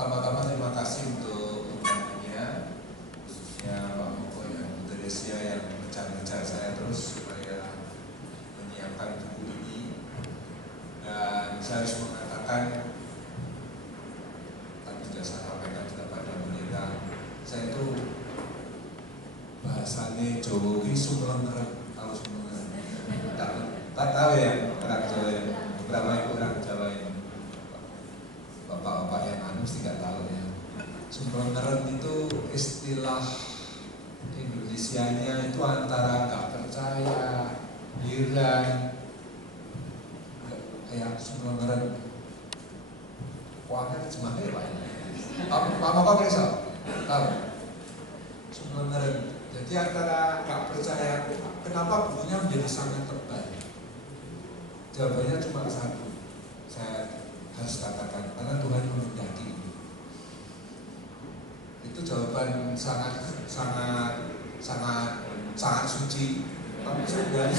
Pertama-tama terima kasih untuk undangannya, khususnya Pak Moko dan Bu Teresia yang mengejar-ngejar saya terus supaya menyiapkan buku ini. Dan saya harus mengatakan, tadi sudah saya sampaikan juga pada pendeta, saya itu bahasanya Jawa ini sumlengeren, kalau sumlengeren tak tahu ya orang Jawa ya, beberapa ibu orang Jawa ini, bapak-bapak yang mesti nggak tahu ya. Sumlengeren itu istilah Indonesianya itu antara nggak percaya, heran, kayak sumlengeren. Wah, terjemahnya Pak. Pak Moko bisa tahu sumlengeren. Jadi antara nggak percaya, kenapa bukunya menjadi sangat tebal? Jawabannya cuma satu, saya harus katakan, karena Tuhan menghendaki. Itu jawaban sangat suci. Tapi sebenarnya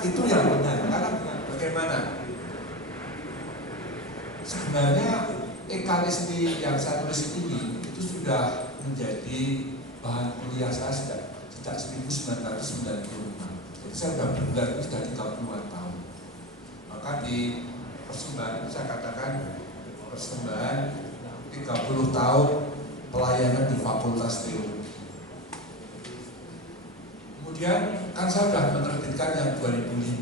itu yang benar. Karena bagaimana? Sebenarnya Ekaristi yang saya tulis ini itu sudah menjadi bahan kuliah saya sejak 1995. Jadi saya sudah bergelar sudah 30-an tahun. Maka di persembahan saya katakan persembahan 30 tahun pelayanan di Fakultas Teologi. Kemudian kan saya sudah menerbitkan yang 2005,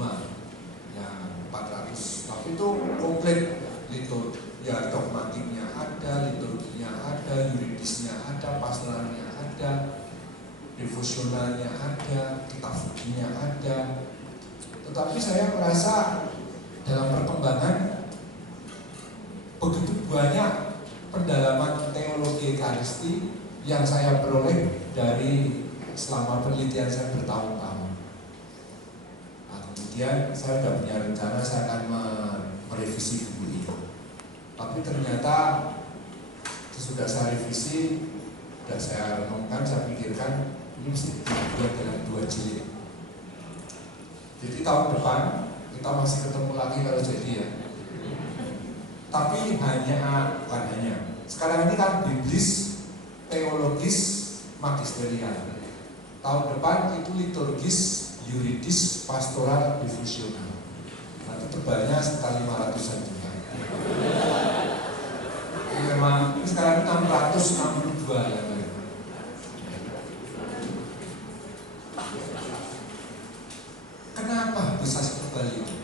yang 400, tapi itu komplit liturgi, ya dogmatiknya ada, liturginya ada, yuridisnya ada, pastoralnya ada, devosionalnya ada, kitab sucinya ada. Tetapi saya merasa dalam perkembangan begitu banyak pendalaman teologi Ekaristi yang saya peroleh dari selama penelitian saya bertahun-tahun. Nah, kemudian saya sudah punya rencana saya akan merevisi buku ini. Tapi ternyata sesudah saya revisi, sudah saya renungkan, saya pikirkan ini mesti dibuat dalam 2 jilid. Jadi tahun depan kita masih ketemu lagi kalau jadi ya. Tapi bukan hanya. Sekarang ini kan biblis, teologis, magisterial. Tahun depan itu liturgis, yuridis, pastoral, devosional. Nanti tebalnya sekitar 500-an juga. Ini memang sekarang 662 ya. Kenapa bisa seperti itu?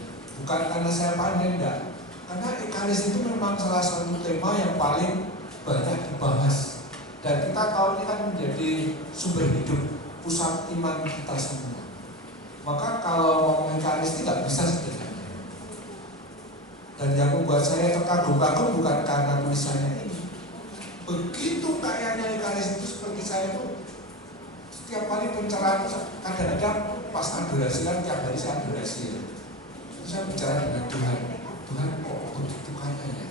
Bukan karena saya pandai, enggak. Karena Ekaristi itu memang salah satu tema yang paling banyak dibahas. Dan kita tahu ini kan menjadi sumber hidup, pusat iman kita semua. Maka kalau ngomong Ekaristi tidak bisa sederhana. Dan yang membuat saya terkagum-kagum bukan karena tulisannya ini. Begitu kayanya Ekaristi itu seperti saya itu setiap kali pencerahan kadang-kadang pas adorasi kan tiap hari saya adorasi ya. Terus saya bicara dengan Tuhan. Tuhan kok begitu kayanya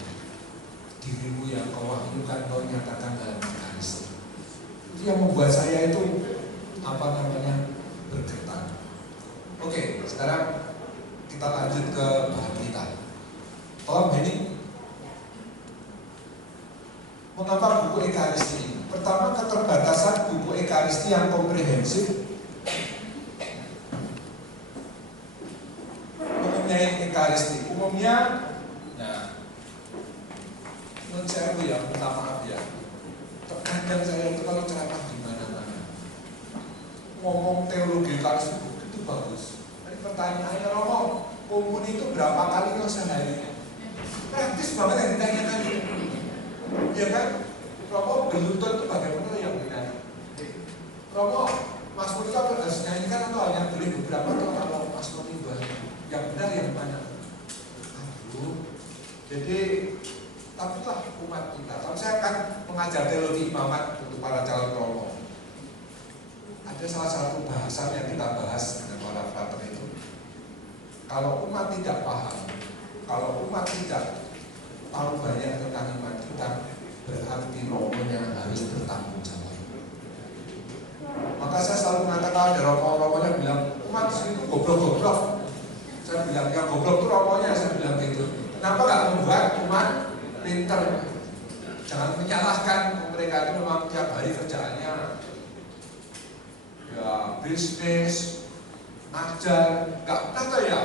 dirimu yang kau wahyukan kau nyatakan dalam Ekaristi. Itu yang membuat saya itu bergetar. Oke, sekarang kita lanjut ke bahan kita. Tolong Benny, mengapa buku Ekaristi ini? Pertama, keterbatasan buku Ekaristi yang komprehensif mengenai Ekaristi. Umumnya, menurut saya ya, minta maaf ya, terkadang saya itu kalau ceramah di mana-mana ngomong teologi Ekaristi itu bagus. Tadi pertanyaannya, Romo, komun itu berapa kali kalau sehari? Praktis banget yang ditanyakan itu. Ya kan? Romo gelutut itu bagaimana yang benar? Romo, Mazmur itu harus nyanyikan atau hanya boleh beberapa atau kalau Mazmur itu yang benar yang mana? Aduh. Jadi, tapi lah umat kita. Kalau saya akan mengajar teologi imamat untuk para calon Romo. Ada salah satu bahasan yang kita bahas dengan para frater itu. Kalau umat tidak paham, kalau umat tidak tahu banyak tentang iman kita, berarti romonya harus bertanggung jawab. Maka saya selalu mengatakan ada romo-romonya bilang umat itu goblok-goblok. Saya bilang yang goblok itu romonya, saya bilang gitu. Kenapa nggak membuat umat pinter? Jangan menyalahkan mereka itu memang tiap hari kerjaannya ya bisnis, ngajar, nggak pernah ya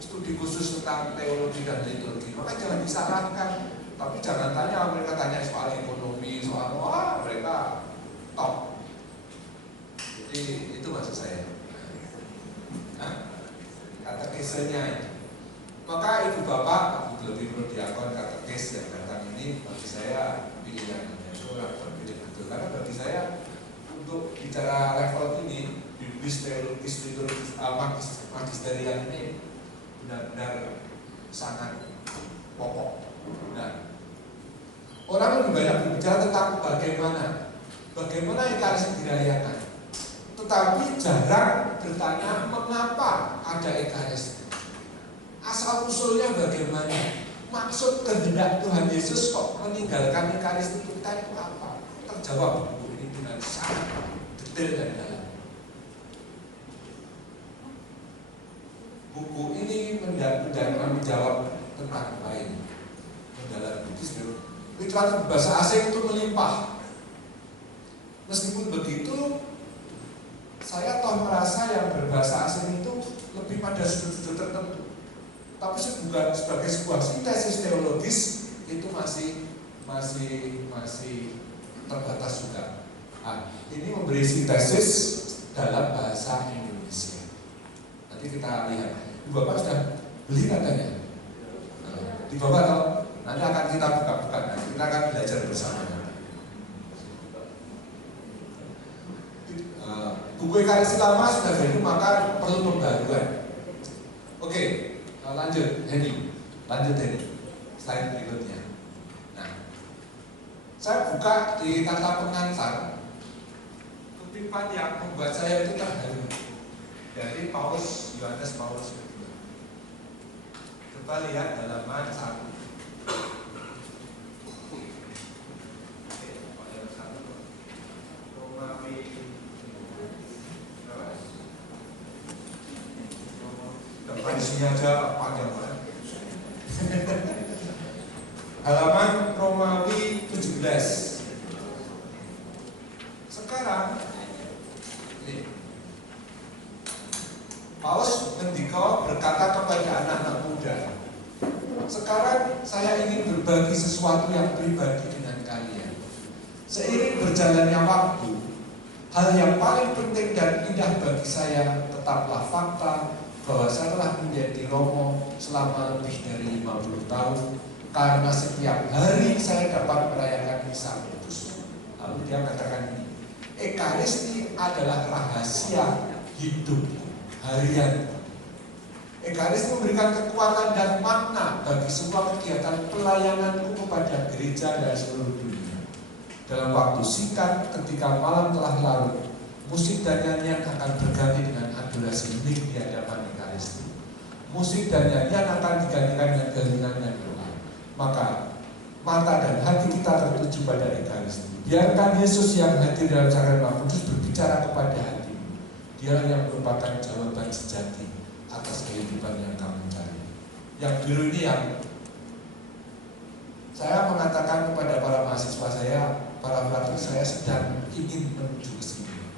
studi khusus tentang teologi dan liturgi. Maka jangan disalahkan. Tapi jangan tanya, mereka tanya soal ekonomi, soal wah mereka top. Jadi itu maksud saya. Nah, katekesenya. Maka ibu bapak, lebih perlu diakon katekes yang datang ini bagi saya pilihan yang pilih betul. Karena bagi saya untuk bicara level ini, biblis teologis liturgis magisterial ini benar-benar sangat pokok. Nah, orang lebih banyak berbicara tentang bagaimana Ekaristi dirayakan, tetapi jarang bertanya mengapa ada Ekaristi. Asal usulnya bagaimana? Maksud kehendak Tuhan Yesus kok meninggalkan Ekaristi kita itu apa? Terjawab buku ini dengan sangat detail dan dalam. Buku ini menjawab tentang lain, mendalam Buddhis. Literatur bahasa asing itu melimpah. Meskipun begitu, saya toh merasa yang berbahasa asing itu lebih pada sudut-sudut tertentu. Tapi bukan sebagai sebuah sintesis teologis, itu masih terbatas juga. Nah, ini memberi sintesis dalam bahasa Indonesia. Nanti kita lihat. Bapak sudah beli katanya. Di Bapak tahu. Nanti akan kita buka-buka. Kita akan belajar bersama. Buku Ekaristi lama sudah jadi, maka perlu pembaruan. Oke. Lanjut Henny. Slide berikutnya. Nah, saya buka di kata pengantar. Kutipan yang membuat saya itu terharu dari Yohanes Paulus kedua. Coba lihat halaman 1. Isinya aja panjang banget. Halaman Romawi 17. Sekarang ini Paulus mendikau berkata kepada anak-anak muda, sekarang saya ingin berbagi sesuatu yang pribadi dengan kalian. Seiring berjalannya waktu, hal yang paling penting dan indah bagi saya tetaplah fakta bahwa saya telah menjadi romo selama lebih dari 50 tahun karena setiap hari saya dapat merayakan misa kudus. Lalu dia katakan ini, Ekaristi adalah rahasia hidup harian. Ekaristi memberikan kekuatan dan makna bagi semua kegiatan pelayananku kepada gereja dan seluruh dunia. Dalam waktu singkat ketika malam telah larut, musik dan nyanyian akan berganti dengan adorasi hening di hadapan Ekaristi. Musik dan nyanyian akan digantikan dengan gelingan dan doa. Maka mata dan hati kita tertuju pada Ekaristi. Biarkan Yesus yang hadir dalam sakramen Roh Kudus berbicara kepada hatimu. Dialah yang merupakan jawaban sejati atas kehidupan yang kamu cari. Yang biru ini yang saya mengatakan kepada para mahasiswa saya, para frater saya sedang ingin menuju ke sini.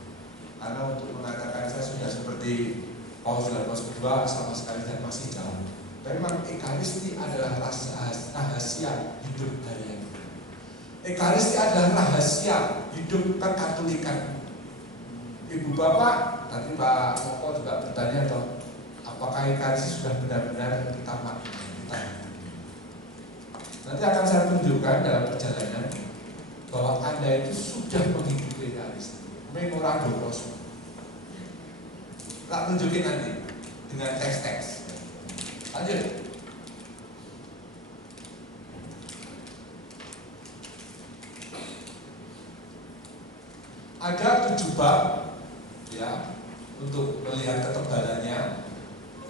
Karena untuk mengatakan saya sudah seperti Paulus kedua sama sekali dan masih jauh. Tapi memang Ekaristi adalah rahasia hidup harian. Ekaristi adalah rahasia hidup kekatolikan. Ibu bapak, tadi Pak Moko juga bertanya toh, apakah Ekaristi sudah benar-benar kita maknai? Nanti akan saya tunjukkan dalam perjalanan bahwa Anda itu sudah mengikuti Ekaristi. Memorado Prospero. Tak tunjukin nanti dengan teks-teks. Lanjut. Ada 7 bab ya untuk melihat ketebalannya.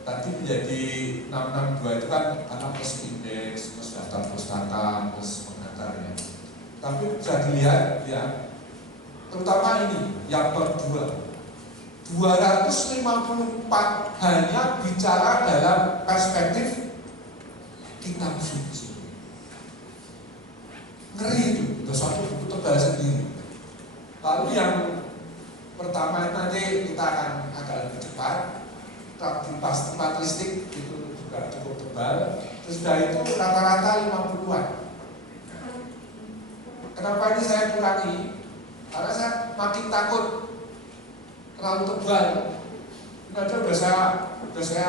Tadi menjadi 662 itu kan karena plus indeks, plus daftar pustaka, plus pengantar ya. Tapi bisa dilihat ya, terutama ini yang kedua 254 hanya bicara dalam perspektif kitab suci. ngeri itu, udah satu buku tebal sendiri. Lalu yang pertama nanti kita akan agak lebih cepat. Patristik itu juga cukup tebal. Terus sudah itu rata-rata 50-an. Kenapa ini saya kurangi? Karena saya makin takut terlalu tebal. Udah saya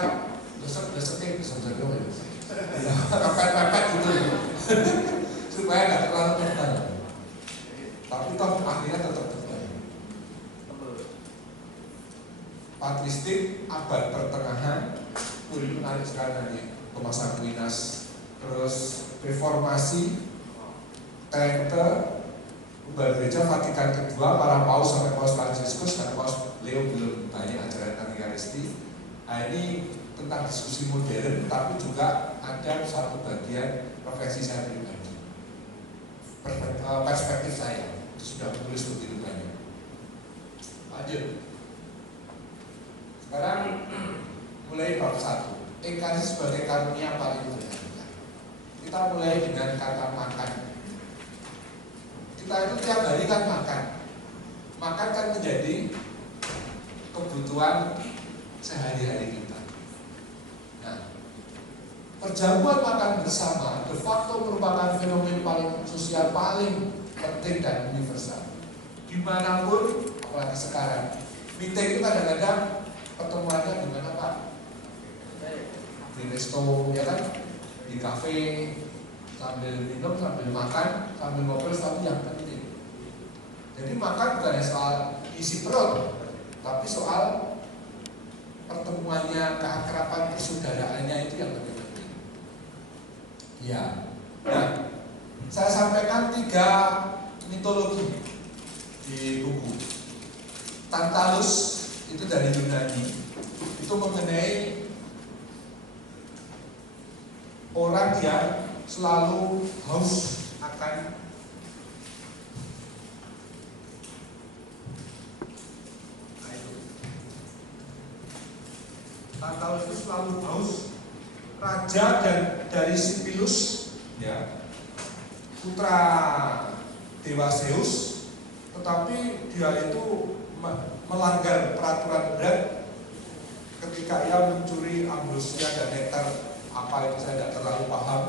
pepet gitu supaya nggak terlalu tebal. Tapi toh akhirnya tetap tebal. Patristik abad pertengahan, menarik sekali nanti Thomas Aquinas, terus reformasi, Trente, ubah gereja Vatikan kedua, para paus sampai Paus Fransiskus, karena Paus Leo belum banyak ajaran antikristi. Nah, ini tentang diskusi modern, tapi juga ada satu bagian profesi saya pribadi, perspektif saya sudah menulis begitu banyak. Lanjut. Sekarang mulai bab 1. Inkarnasi sebagai karunia paling berharga. Kita mulai dengan kata makan. Kita itu tiap hari kan makan. Makan kan menjadi kebutuhan sehari-hari kita. Nah, perjamuan makan bersama de facto merupakan fenomena paling sosial paling penting dan universal. Dimanapun, apalagi sekarang, meeting itu kadang-kadang pertemuannya di mana Pak? Di resto, ya kan? Di kafe, sambil minum, sambil makan, sambil ngobrol, tapi yang penting. Jadi makan bukan soal isi perut, tapi soal pertemuannya, keakraban, persaudaraannya itu yang lebih penting. Ya, nah, saya sampaikan 3 mitologi di buku. Tantalus itu dari Yunani, itu mengenai orang yang selalu haus akan air. Tantalus itu selalu haus, raja dan dari Sipilus, ya, putra dewa Zeus, tetapi dia itu melanggar peraturan berat ketika ia mencuri ambrosia dan nektar, apa itu saya tidak terlalu paham.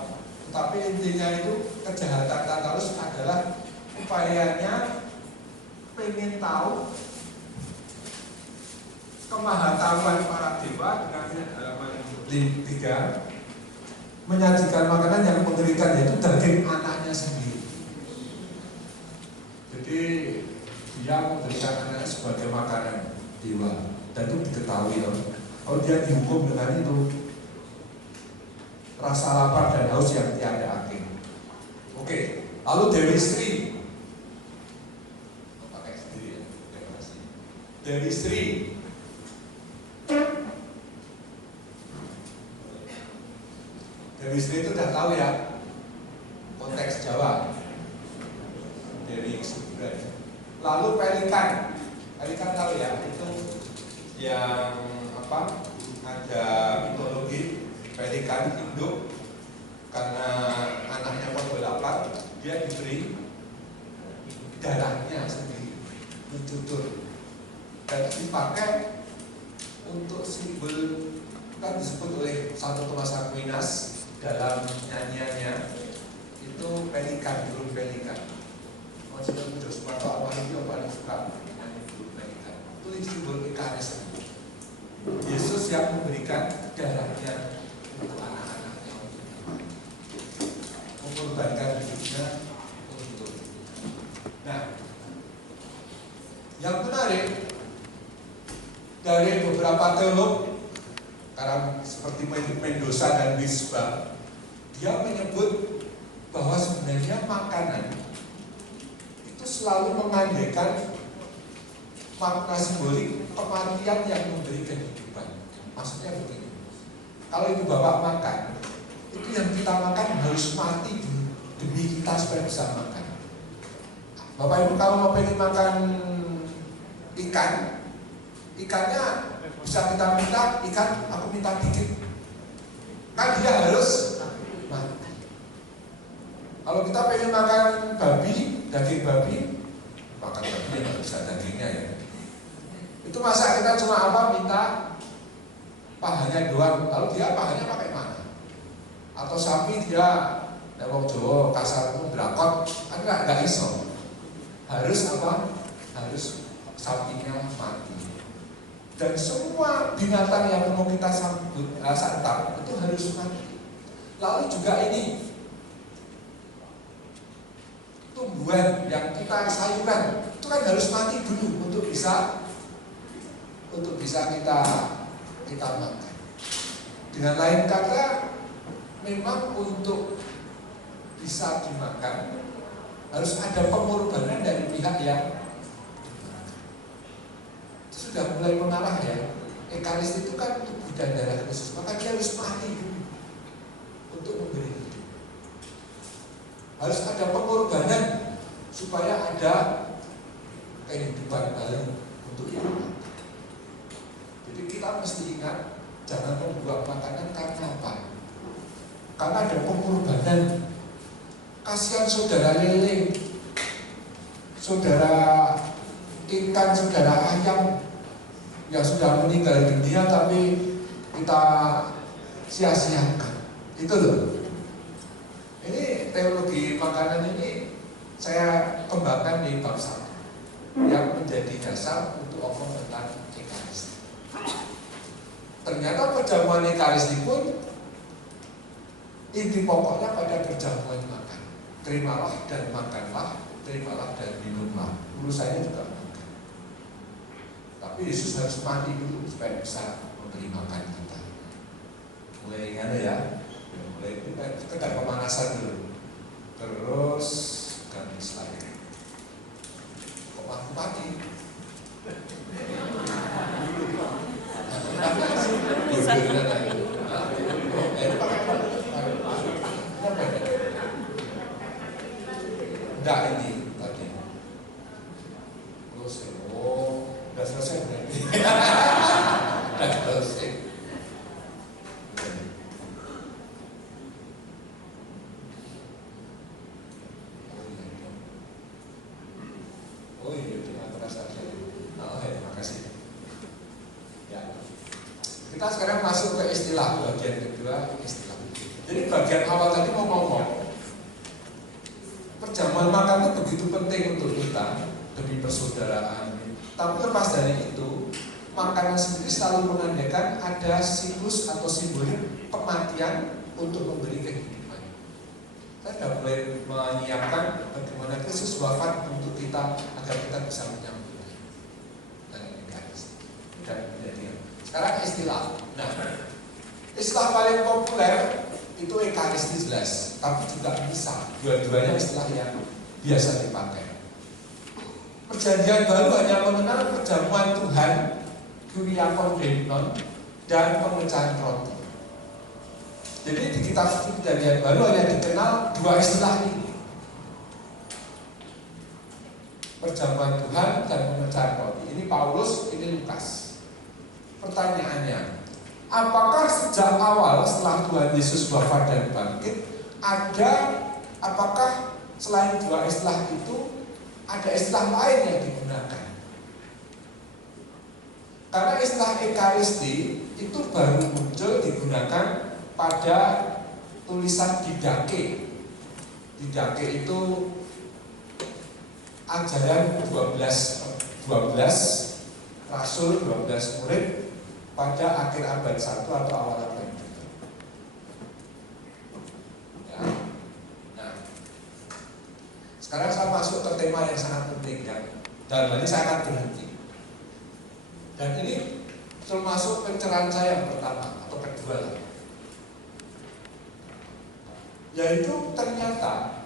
Tapi intinya itu kejahatan Tantalus adalah upayanya pengen tahu kemahatauan para dewa dengan halaman 3 menyajikan makanan yang mengerikan, yaitu daging anaknya sendiri. Jadi dia memberikan anaknya sebagai makanan dewa, dan itu diketahui loh. Kalau dia dihukum dengan itu, rasa lapar dan haus yang tiada akhir. Oke, lalu Dewi Sri, pakai sendiri ya, Dewi Sri. Dewi Sri itu udah tahu ya konteks Jawa. Dewi Sri. Lalu pelikan, pelikan tahu ya, itu yang apa? Ada mitologi pelikan induk karena anaknya kok lapar, dia diberi darahnya sendiri, mencucur, dan dipakai untuk simbol, kan disebut oleh Santo Thomas Aquinas dalam nyanyiannya itu pelikan, burung pelikan. Maksudnya Joshua atau Almarhum yang paling suka nyanyi burung pelikan. Itu simbol inkarnasi. Yesus yang memberikan darahnya untuk anak-anaknya, mengorbankan hidupnya untuk. Nah, yang menarik dari beberapa teolog, karena seperti Mendoza dan Bisbal, dia menyebut bahwa sebenarnya makanan itu selalu mengandaikan makna simbolik kematian yang memberi kehidupan. Maksudnya begini, kalau ibu bapak makan, itu yang kita makan harus mati demi kita supaya bisa makan. Bapak ibu kalau mau pengen makan ikan, ikannya bisa kita minta, ikan aku minta dikit, kan dia harus mati. Kalau kita pengen makan babi, daging babi, makan babi yang nggak bisa dagingnya ya. Itu masa kita cuma apa? Minta pahanya doang. Lalu dia pahanya pakai mana? Atau sapi dia, wong Jawa kasar itu berakot, kan nggak iso. Harus apa? Harus sapinya mati. Dan semua binatang yang mau kita santap itu harus mati. Lalu juga ini tumbuhan yang kita sayuran itu kan harus mati dulu untuk bisa kita makan. Dengan lain kata, memang untuk bisa dimakan harus ada pengorbanan dari pihak yang sudah mulai mengalah ya. Ekaristi itu kan tubuh dan darah Kristus, maka dia harus mati dulu untuk memberi hidup. Harus ada pengorbanan supaya ada kehidupan baru untuk itu. Jadi kita mesti ingat, jangan membuang makanan karena apa? Karena ada pengorbanan. Kasihan saudara lele, saudara ikan, saudara ayam yang sudah meninggal dunia tapi kita sia-siakan. Itu loh. Ini teologi makanan ini saya kembangkan di bab 1 yang menjadi dasar untuk omong tentang Ekaristi. Ternyata perjamuan Ekaristi pun inti pokoknya pada perjamuan makan. Terimalah dan makanlah, terimalah dan minumlah. Urusannya juga makan. Tapi Yesus harus mati dulu supaya bisa memberi makan kita. Mulai ingat ya, mulai kita pemanasan dulu. Terus ganti slide. Kok aku mati? Bisa. Enggak ini tadi. Terus udah selesai berarti. Udah selesai. Oh iya, terima kasih. Oh ya, terima kasih. Ya. Kita sekarang masuk ke istilah bagian kedua, istilah. Jadi bagian awal tadi mau ngomong perjamuan makan itu begitu penting untuk kita demi persaudaraan. Tapi lepas dari itu, makanan sendiri selalu menandakan ada siklus atau simbol kematian untuk memberi kehidupan. Saya sudah mulai menyiapkan bagaimana Kristus wafat untuk kita agar kita bisa menyambut dan Ekaristi. Dan kejadian. Sekarang istilah. Nah, istilah paling populer itu Ekaristi jelas, tapi juga bisa dua-duanya istilah yang biasa dipakai. Perjanjian baru hanya mengenal perjamuan Tuhan, Kyriakon Denon, dan pemecahan roti. Jadi di kitab suci Perjanjian baru hanya dikenal dua istilah ini, perjamuan Tuhan dan pemecahan roti. Ini Paulus, ini Lukas. Pertanyaannya, apakah sejak awal setelah Tuhan Yesus wafat dan bangkit, apakah selain dua istilah itu ada istilah lain yang digunakan? Karena istilah Ekaristi itu baru muncul digunakan pada tulisan Didache. Didache itu ajaran 12 rasul, 12 murid pada akhir abad 1 atau awal abad 2. Ya. Nah, sekarang saya masuk ke tema yang sangat penting dan ini saya akan berhenti. Dan ini termasuk pencerahan saya yang pertama atau kedua lah. Yaitu ternyata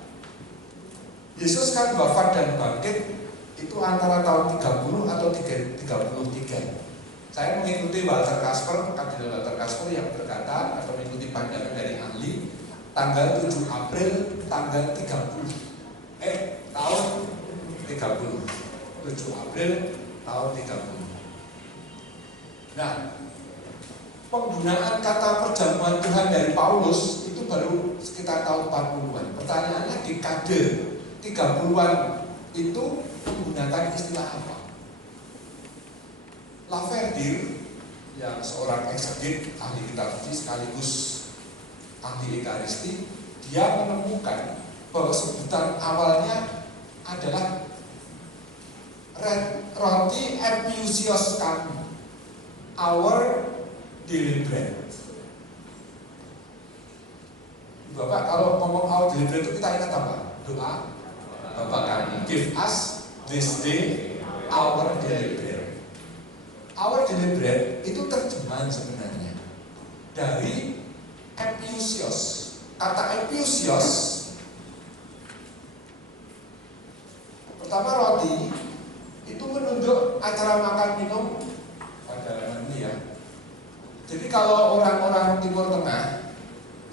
Yesus kan wafat dan bangkit itu antara tahun 30 atau 33. Saya mengikuti Walter Kasper, Kardinal Walter Kasper yang berkata atau mengikuti pandangan dari ahli tanggal 7 April tanggal 30 tahun 30 7 April tahun 30. Nah, penggunaan kata perjamuan Tuhan dari Paulus itu baru sekitar tahun 40-an. Pertanyaannya di dekade 30-an itu menggunakan istilah apa? Laverdier yang seorang ekseget, ahli kitab suci sekaligus ahli Ekaristi, dia menemukan bahwa sebutan awalnya adalah roti epiousios kami, our daily bread. Bapak kalau ngomong our daily bread itu kita ingat apa? Doa Bapak kami, give us this day our daily bread. Our daily bread itu terjemahan sebenarnya dari epiousios. Kata epiousios, pertama roti itu menunjuk acara makan minum pada zaman ini ya. Jadi kalau orang-orang Timur Tengah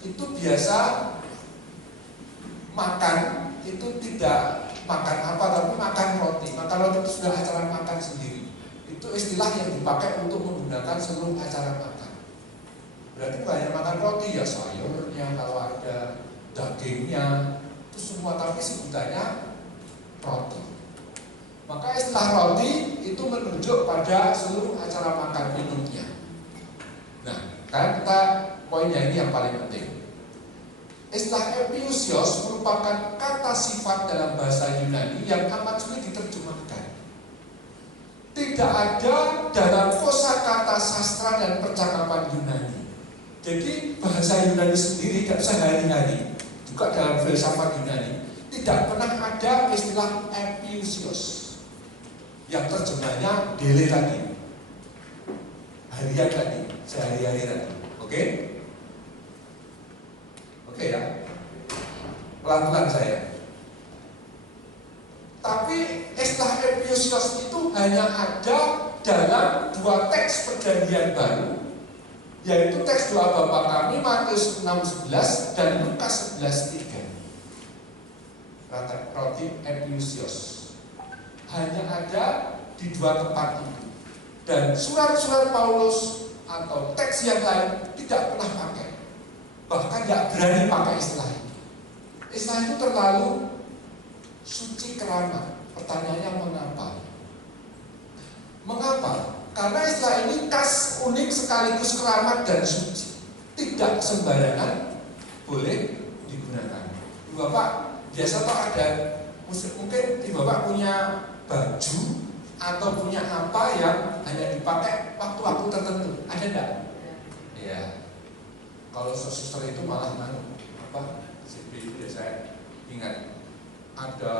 itu biasa makan itu tidak makan apa, tapi makan roti. Makan roti itu sudah acara makan sendiri. Itu istilah yang dipakai untuk menggunakan seluruh acara makan. Berarti bukan hanya makan roti ya, sayurnya, kalau ada dagingnya, itu semua, tapi sebutannya roti. Maka istilah roti itu menunjuk pada seluruh acara makan minumnya. Nah, kan kita poinnya ini yang paling penting. Istilah epiousios merupakan kata sifat dalam bahasa Yunani yang amat sulit diterjemahkan. Tidak ada dalam kosakata sastra dan percakapan Yunani. Jadi bahasa Yunani sendiri dan sehari-hari juga dalam filsafat Yunani tidak pernah ada istilah epiousios yang terjemahnya daily tadi, harian tadi, sehari-hari tadi. Oke? Oke ya, pelan-pelan saya. Tapi istilah epiousios itu hanya ada dalam dua teks perjanjian baru, yaitu teks doa Bapa kami Matius 6:11 dan Lukas 11:3. Roti epiousios hanya ada di dua tempat itu, dan surat-surat Paulus atau teks yang lain tidak pernah pakai, bahkan tidak berani pakai istilah itu. Istilah itu terlalu suci keramat. Pertanyaannya mengapa? Mengapa? Karena istilah ini khas, unik, sekaligus keramat dan suci. Tidak sembarangan boleh digunakan. Bapak biasa tuh ada, mungkin Bapak punya baju atau punya apa yang hanya dipakai waktu-waktu tertentu. Ada enggak? Iya. Kalau suster itu malah apa? Itu ya saya ingat ada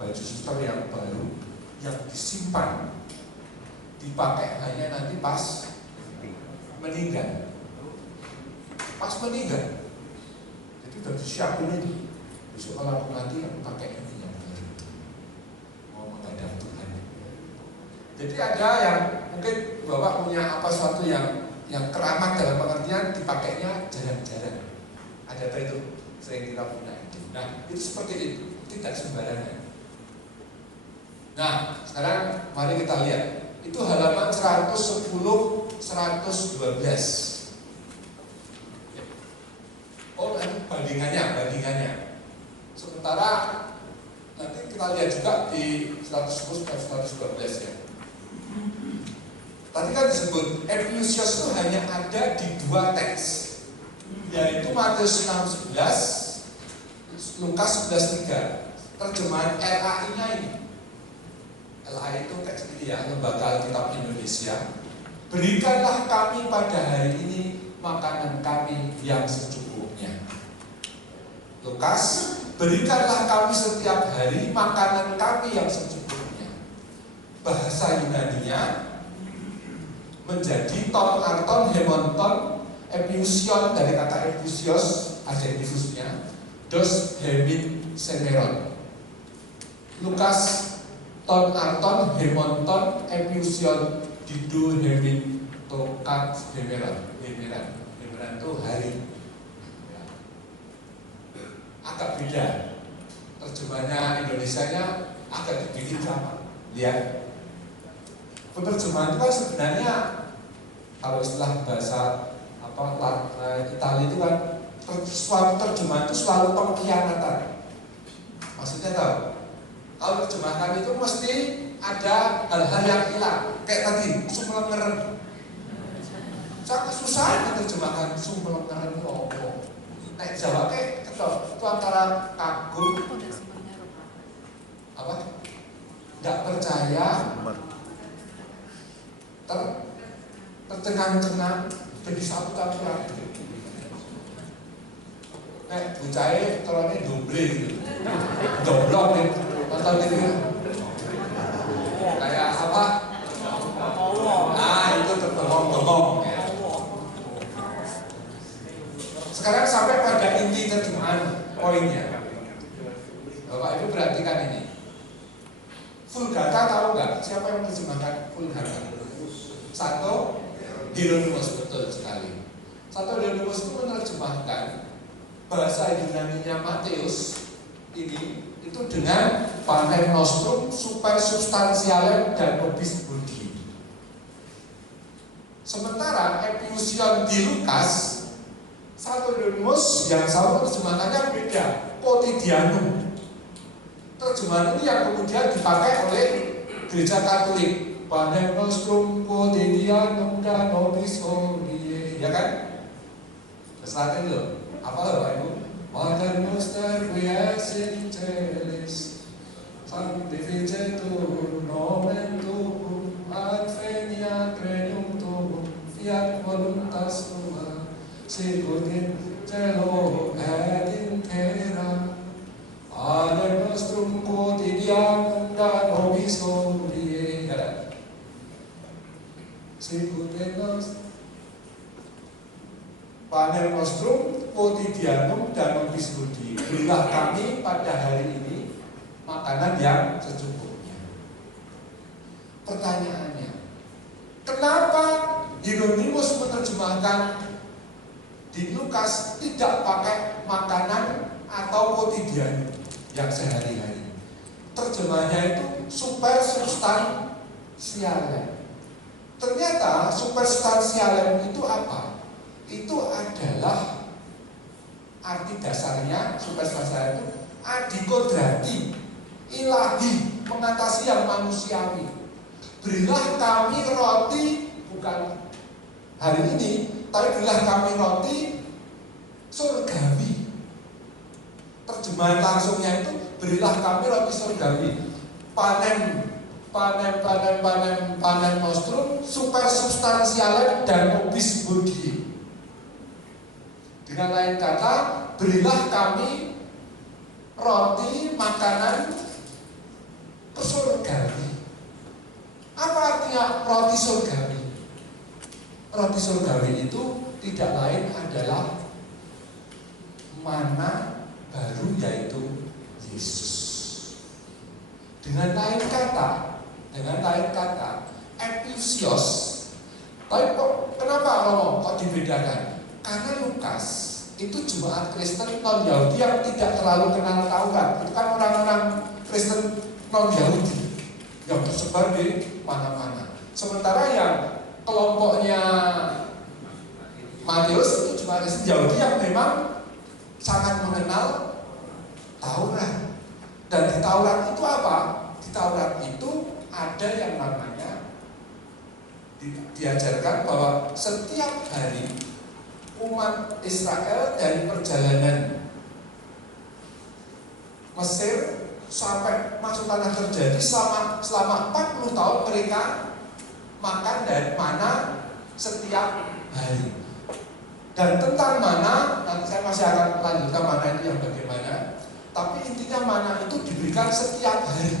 baju suster yang baru yang disimpan, dipakai hanya nanti pas meninggal. Pas meninggal. Jadi udah disiapin itu. Besok kalau aku mati aku pakai ini yang baru. Mau menghadap Tuhan. Jadi ada yang mungkin Bapak punya apa suatu yang keramat dalam pengertian dipakainya jarang-jarang. Ada apa itu? Sering kita punya itu. Nah, itu seperti itu, tidak sembarangan. Nah, sekarang mari kita lihat. Itu halaman 110, 112. Oh, bandingannya. Sementara nanti kita lihat juga di 110 dan 112 ya. Tadi kan disebut epiousios itu hanya ada di dua teks, yaitu Matius 6:11, Lukas 11:3. Terjemahan LAI-nya ini. LAI itu teks ini ya, Lembaga Alkitab Indonesia. Berikanlah kami pada hari ini makanan kami yang secukupnya. Lukas, berikanlah kami setiap hari makanan kami yang secukupnya. Bahasa Yunaninya menjadi ton, arton, hemonton, epiousion, dari kata epiousios, adjektifusnya, dos, hemin, semeron. Lukas, ton, arton, hemonton, epiousion, dido, hemin, tokat, hemeran. Hemeran itu hari. Agak beda. Terjemahannya Indonesianya agak dibikin sama. Lihat. Penerjemahan itu kan sebenarnya kalau istilah bahasa Italia itu kan Suatu terjemahan itu selalu pengkhianatan. Maksudnya tahu? Kalau terjemahkan itu mesti ada hal-hal yang hilang. Kayak tadi, sumelengeren. Sangat susah menerjemahkan sumelengeren lopo. Nek Jawa kayak ketok, itu antara kagum, apa? Nggak percaya, tercengang-cengang, jadi satu campuran. Bucahnya telurnya doble gitu, doblok nih, nonton ini kayak apa? Nah itu terbengong-bengong. Sekarang sampai pada inti terjemahan poinnya. Bapak Ibu perhatikan ini. Vulgata tahu nggak? Siapa yang menerjemahkan Vulgata? Satu, Hieronymus, betul sekali. Satu Hieronymus itu menerjemahkan bahasa Yunani-nya Matius ini itu dengan panem nostrum super substantialem dan nobis burgi. Sementara Epiusion di Lukas, satu Hieronymus yang sama terjemahannya beda, quotidianum. Terjemahan ini yang kemudian dipakai oleh Gereja Katolik, panem nostrum quotidianum dan nobis burgi, ya kan? Selatan loh. Apa lah Pak Ibu? Mater noster quies in celis sanctificetur nomen tuum adveniat regnum tuum fiat voluntas tua sicut in cielo et in terra panem nostrum quotidianum da nobis hodie sicut in nos panem nostrum quotidianum dan nobis hodie. Berilah kami pada hari ini makanan yang secukupnya. Pertanyaannya, kenapa Hieronymus menerjemahkan di Lukas tidak pakai makanan atau quotidianum yang sehari-hari? Terjemahnya itu super substantialem. Ternyata super substantialem itu apa? Itu adalah arti dasarnya supersubstansial itu adikodrati, ilahi, mengatasi yang manusiawi. Berilah kami roti, bukan hari ini, tapi berilah kami roti surgawi. Terjemahan langsungnya itu berilah kami roti surgawi. Panem nostrum super substantialem dan nobis burgi. Dengan lain kata, berilah kami roti makanan surgawi. Apa artinya roti surgawi? Roti surgawi itu tidak lain adalah mana baru, yaitu Yesus. Dengan lain kata, epiusios. Tapi kenapa kok dibedakan? Karena Lukas itu jemaat Kristen non Yahudi yang tidak terlalu kenal Taurat. Itu kan orang-orang Kristen non Yahudi yang tersebar di mana-mana. Sementara yang kelompoknya Matius itu jemaat Kristen Yahudi yang memang sangat mengenal Taurat. Dan di Taurat itu apa? Di Taurat itu ada yang namanya diajarkan bahwa setiap hari umat Israel dari perjalanan Mesir sampai masuk tanah terjadi selama 40 tahun mereka makan dari mana setiap hari. Dan tentang mana, nanti saya masih akan lanjutkan mana itu yang bagaimana. Tapi intinya mana itu diberikan setiap hari.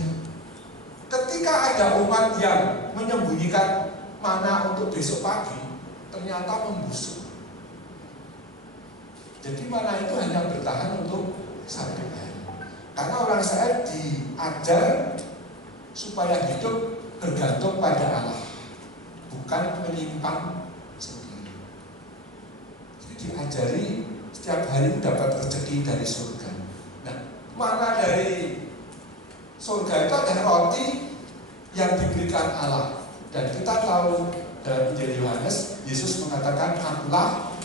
Ketika ada umat yang menyembunyikan mana untuk besok pagi, ternyata membusuk. Jadi mana itu hanya bertahan untuk satu hari. Karena orang Israel diajar supaya hidup bergantung pada Allah, bukan menyimpan sendiri. Jadi diajari setiap hari dapat rezeki dari surga. Nah, mana dari surga itu adalah roti yang diberikan Allah. Dan kita tahu dalam Injil Yohanes, Yesus mengatakan, akulah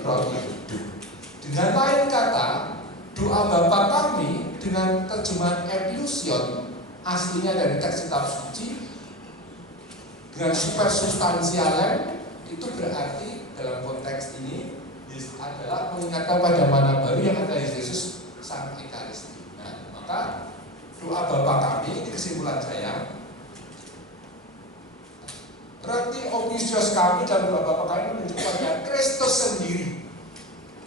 roti hidup. Dengan lain kata, doa Bapa kami dengan terjemahan Epiusion aslinya dari teks kitab suci dengan super substansialem itu berarti dalam konteks ini adalah mengingatkan pada mana baru yang ada Yesus Sang Ekaristi. Nah, maka doa Bapa kami, ini kesimpulan saya, roti omnisius kami dan doa Bapa kami menunjukkan pada Kristus sendiri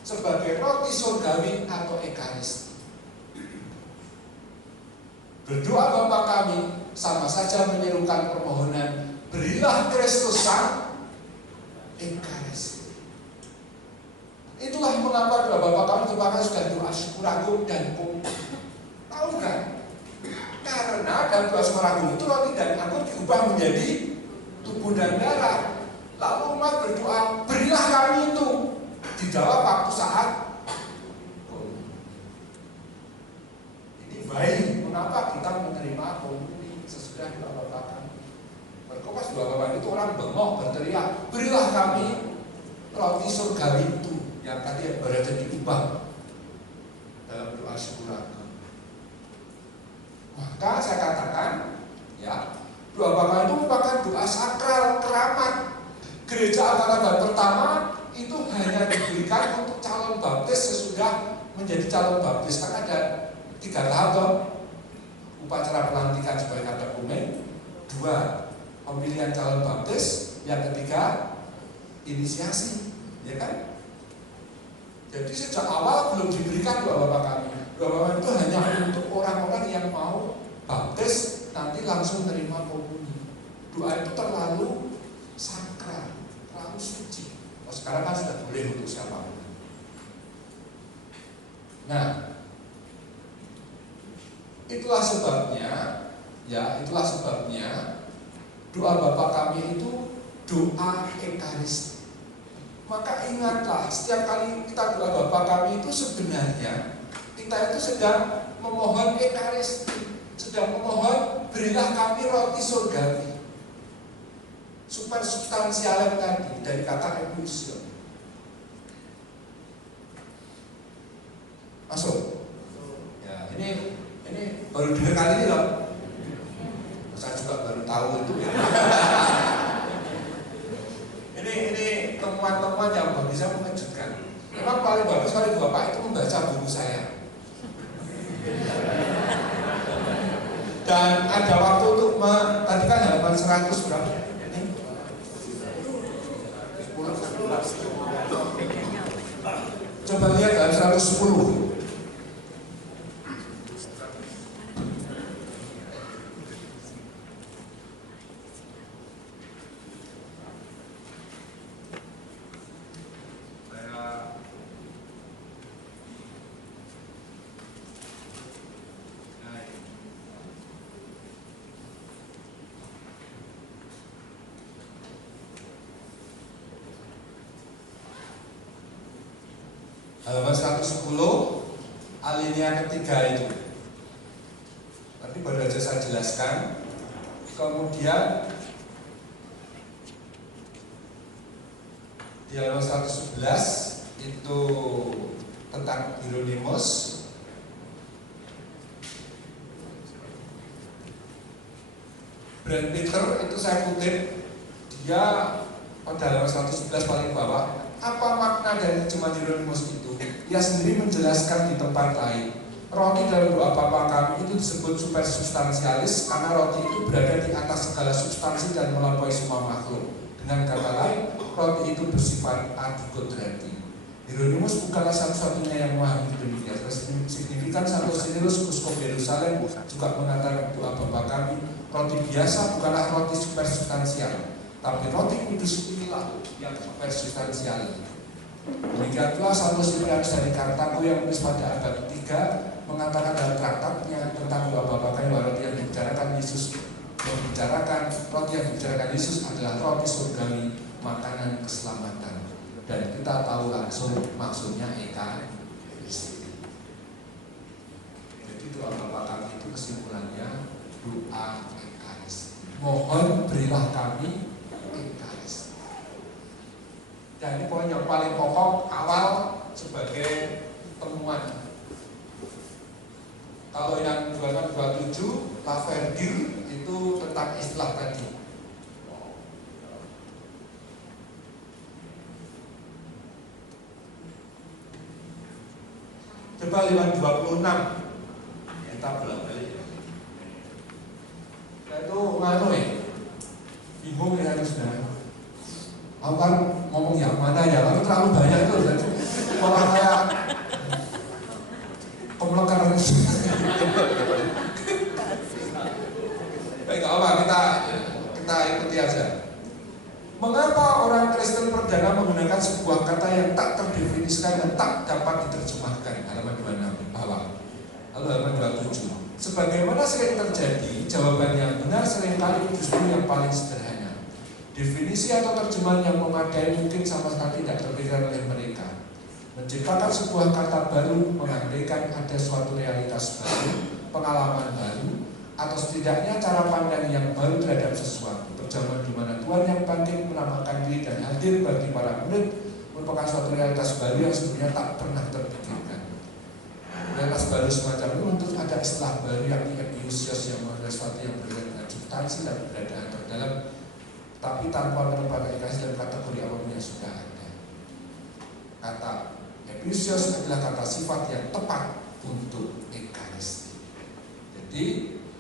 sebagai roti surgawi atau Ekaristi. Berdoa Bapa kami sama saja menyerukan permohonan, berilah Kristus Sang Ekaristi. Itulah mengapa doa Bapa kami merupakan sudah doa syukur agung dan kumpulan. Tahu kan? Karena dalam doa syukur agung itu roti dan anggur diubah menjadi tubuh dan darah. Lalu umat berdoa, berilah kami itu. Dijawab waktu saat ini baik. Mengapa kita menerima komuni sesudah doa Bapa kami? Mereka pas doa Bapa itu orang bengok berteriak, berilah kami roti surgawi itu yang tadi berada diubah dalam doa syukur agung. Maka saya katakan, ya, doa Bapa itu merupakan doa sakral keramat. Gereja Angkatan pertama itu hanya diberikan untuk calon baptis sesudah menjadi calon baptis. Kan ada 3 tahap toh. Upacara pelantikan sebagai katekumen, 2 pemilihan calon baptis, yang ketiga inisiasi, ya kan? Jadi sejak awal belum diberikan doa Bapa kami. Doa Bapa itu hanya untuk orang-orang yang mau baptis nanti langsung menerima komuni. Doa itu terlalu sakral, terlalu suci. Oh, sekarang kan sudah boleh untuk siapapun. Nah, itulah sebabnya doa Bapa kami itu doa Ekaristi. Maka ingatlah, setiap kali kita doa Bapa kami itu sebenarnya kita itu sedang memohon Ekaristi, sedang memohon berilah kami roti surgawi. Super substansial tadi dari kata Epiusion. Masuk? Ya, ini baru dengar kali ini loh. Saya juga baru tahu itu ya. Ini temuan-temuan yang bagi saya mengejutkan. Memang paling bagus kali Bapak itu membaca buku saya. Dan ada waktu untuk tadi kan halaman 100 berapa? Ini 10. Coba lihat halaman 110. Halaman 110 alinea ketiga itu. Nanti baru aja saya jelaskan. Kemudian di halaman 111 itu tentang Hieronymus. Brand Peter itu saya kutip, dia pada halaman 111 paling bawah. Apa makna dari terjemahan Hieronymus itu? Ia sendiri menjelaskan di tempat lain. Roti dalam doa Bapa kami itu disebut super substansialis karena roti itu berada di atas segala substansi dan melampaui semua makhluk. Dengan kata lain, roti itu bersifat adikodrati. Hieronymus bukanlah satu-satunya yang memahami demikian. Signifikan Santo Cyrillus Uskup Yerusalem juga mengatakan doa Bapa kami, roti biasa bukanlah roti super substansial, tapi roti kudus inilah yang super substansial. Demikian pula Santo Siprianus dari Kartago yang menulis pada abad 3 mengatakan dalam traktatnya tentang doa Bapa kami bahwa roti yang dibicarakan Yesus adalah roti surgawi, makanan keselamatan. Dan kita tahu langsung maksudnya Ekaristi. Jadi doa Bapa kami itu kesimpulannya doa Ekaristi. Mohon berilah kami Ekaristi. Dan ini poin yang paling pokok awal sebagai Kalau yang 2627 Laverdir itu tentang istilah tadi. Coba 526 kita bolak-balik. Itu nganu ya, bingung ya harusnya. Aku kan ngomong yang mana ya, kalau terlalu banyak itu malah kayak pemlekaran. Baik, apa kita ikuti aja. Mengapa orang Kristen perdana menggunakan sebuah kata yang tak terdefinisikan dan tak dapat diterjemahkan? Halaman 26 bawah. Lalu halaman 27. Sebagaimana sering terjadi, jawaban yang benar seringkali justru yang paling sederhana. Definisi atau terjemahan yang memadai mungkin sama sekali tidak terpikirkan oleh mereka. Menciptakan sebuah kata baru mengandaikan ada suatu realitas baru, pengalaman baru, atau setidaknya cara pandang yang baru terhadap sesuatu. Perjamuan di mana Tuhan yang bangkit menamakan diri dan hadir bagi para murid merupakan suatu realitas baru yang sebenarnya tak pernah terpikirkan. Realitas baru semacam itu untuk ada istilah baru yang epiousios yang mengenai sesuatu yang berbeda dengan substansi dan keberadaan terdalam, tapi tanpa menempatkan dalam kategori apapun yang sudah ada. Kata epiousios adalah kata sifat yang tepat untuk ekaristi. Jadi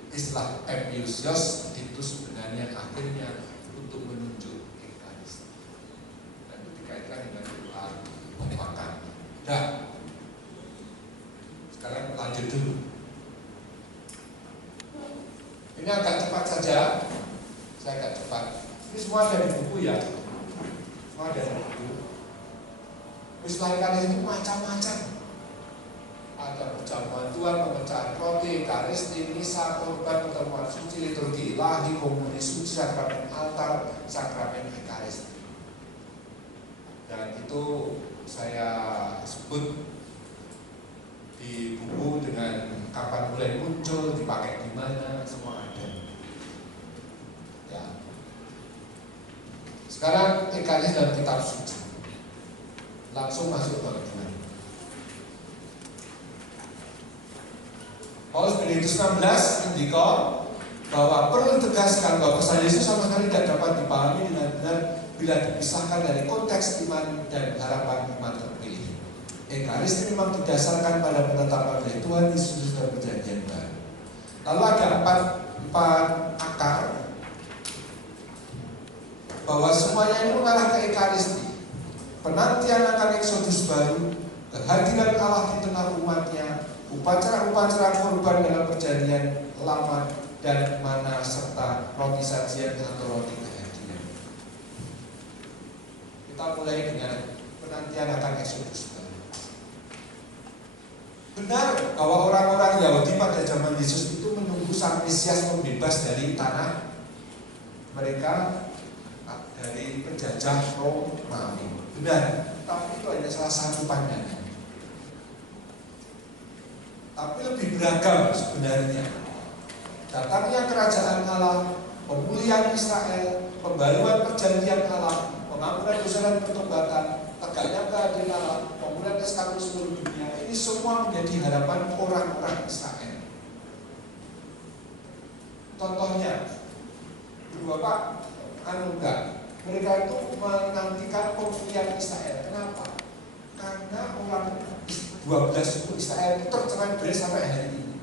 istilah epiousios itu sebenarnya akhirnya untuk menunjuk ekaristi dan itu dikaitkan dengan doa pemakan. Nah, sekarang lanjut dulu. Ini agak cepat saja, saya agak cepat. Ini semua ada di buku ya, semua ada di buku. Istilah ekaristi itu macam-macam. Ada perjamuan Tuhan, pemecahan roti, ekaristi, misa, korban, pertemuan suci, liturgi ilahi, komuni suci, sakramen altar, sakramen ekaristi. Dan itu saya sebut di buku dengan kapan mulai muncul, dipakai di mana, semua ada. Ya. Sekarang ekaristi dalam kitab suci. Langsung masuk ke bagaimana. Paulus Benediktus 16 indikor bahwa perlu ditegaskan bahwa pesan Yesus sama sekali tidak dapat dipahami dengan benar bila dipisahkan dari konteks iman dan harapan umat terpilih. Ekaristi memang didasarkan pada penetapan dari Tuhan Yesus dalam perjanjian baru. Lalu ada empat akar bahwa semuanya ini mengarah ke ekaristi. Penantian akan eksodus baru, kehadiran Allah di tengah umatnya, upacara-upacara korban dalam perjanjian lama dan mana serta roti sajian atau roti kehadiran. Kita mulai dengan penantian akan eksodus baru. Benar bahwa orang-orang Yahudi pada zaman Yesus itu menunggu sang Mesias pembebas dari tanah mereka, dari penjajah Romawi. Benar, tapi itu hanya salah satu pandangan. Tapi lebih beragam sebenarnya. Datangnya kerajaan Allah, pemulihan Israel, pembaruan perjanjian Allah, pengampunan dosa dan pertobatan, tegaknya keadilan Allah, pemulihan eskapus seluruh dunia. Ini semua menjadi harapan orang-orang Israel. Contohnya, Bapak, enggak. Mereka itu menantikan pemulihan Israel. Kenapa? Karena orang 12 suku Israel itu tercerai-berai sampai hari ini.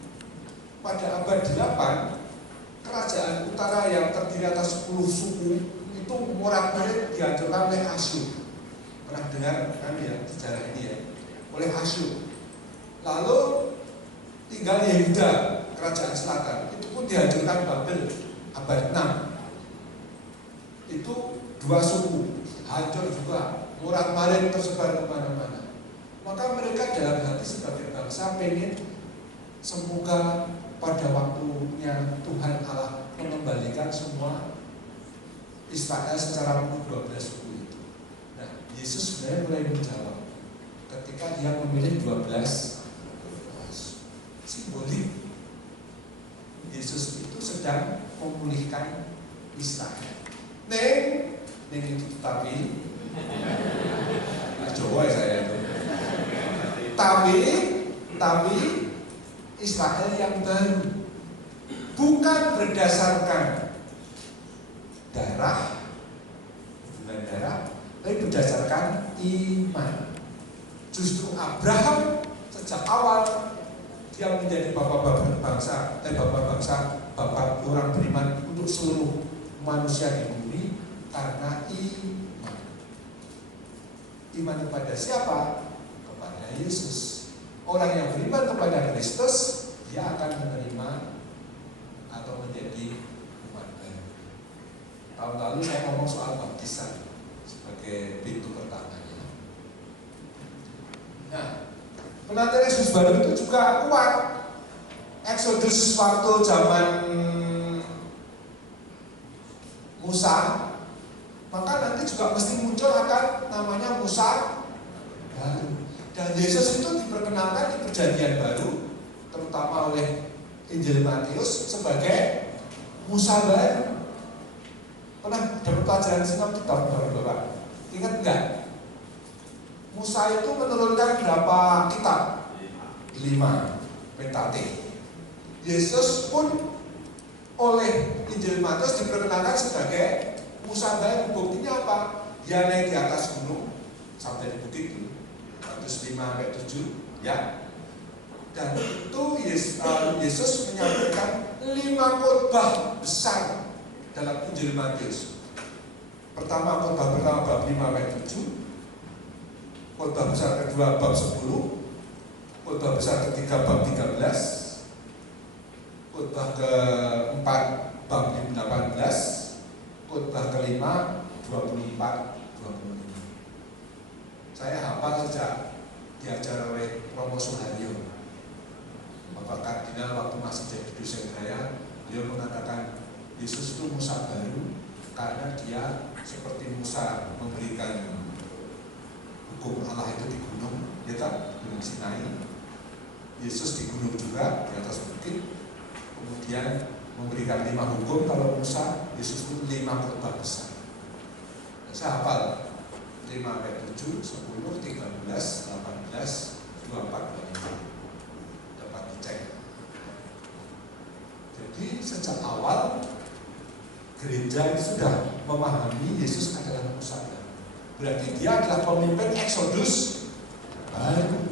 Pada abad 8, kerajaan utara yang terdiri atas 10 suku itu morak-marik dihancurkan oleh Asyur. Pernah dengar kan ya sejarah ini ya? Oleh Asyur. Lalu tinggal Yehuda, kerajaan selatan, itu pun dihancurkan Babel abad 6. Itu 2 suku hancur juga, morak-marik tersebar kemana-mana. Maka mereka dalam hati sebagai bangsa pengen semoga pada waktunya Tuhan Allah mengembalikan semua Israel secara penuh 12 suku itu. Nah, Yesus sebenarnya mulai menjawab ketika dia memilih 12 simbolik. Yesus itu sedang memulihkan Israel. Neng itu tapi Jawa ya saya itu. Tapi Israel yang baru. Bukan berdasarkan darah, hubungan darah, tapi berdasarkan iman. Justru Abraham sejak awal dia menjadi bapak bangsa, bapak orang beriman untuk seluruh manusia di bumi karena iman. Iman kepada siapa? Kepada Yesus. Orang yang beriman kepada Kristus, dia akan menerima atau menjadi umat baru. Tahun lalu saya ngomong soal baptisan sebagai pintu pertamanya. Nah, penantian Yesus baru itu juga kuat. Exodus waktu zaman Musa, maka nanti juga mesti muncul akan namanya Musa baru. Dan Yesus itu diperkenalkan di perjanjian baru, terutama oleh Injil Matius sebagai Musa baru. Pernah dapat pelajaran sinoptik Bapak? Ingat enggak? Musa itu menurunkan berapa kitab? 5 Pentateuch. Yesus pun oleh Injil Matius diperkenalkan sebagai Musa baru. Buktinya apa? Dia naik di atas gunung sampai di bukit itu, Matius 5-7, ya. Dan itu Yesus menyampaikan 5 khotbah besar dalam Injil Matius. Pertama, khotbah pertama bab 5-7, khotbah besar kedua bab 10, khotbah besar ketiga bab 13, khotbah keempat bab 18, khotbah kelima 24-25. Saya hafal sejak diajar oleh Romo Suharyo. Bapak Kardinal waktu masih jadi dosen saya, beliau mengatakan Yesus itu Musa baru karena dia seperti Musa memberikan hukum Allah itu di gunung, ya kan, Gunung Sinai. Yesus di gunung juga, di atas bukit, kemudian memberikan 5 hukum. Kalau Musa, Yesus itu 5 khotbah besar. Saya hafal 5-7, 10, 13, 18, 24, 25. Cek. Jadi sejak awal gereja sudah memahami Yesus adalah Musa. Berarti dia adalah pemimpin Exodus baru.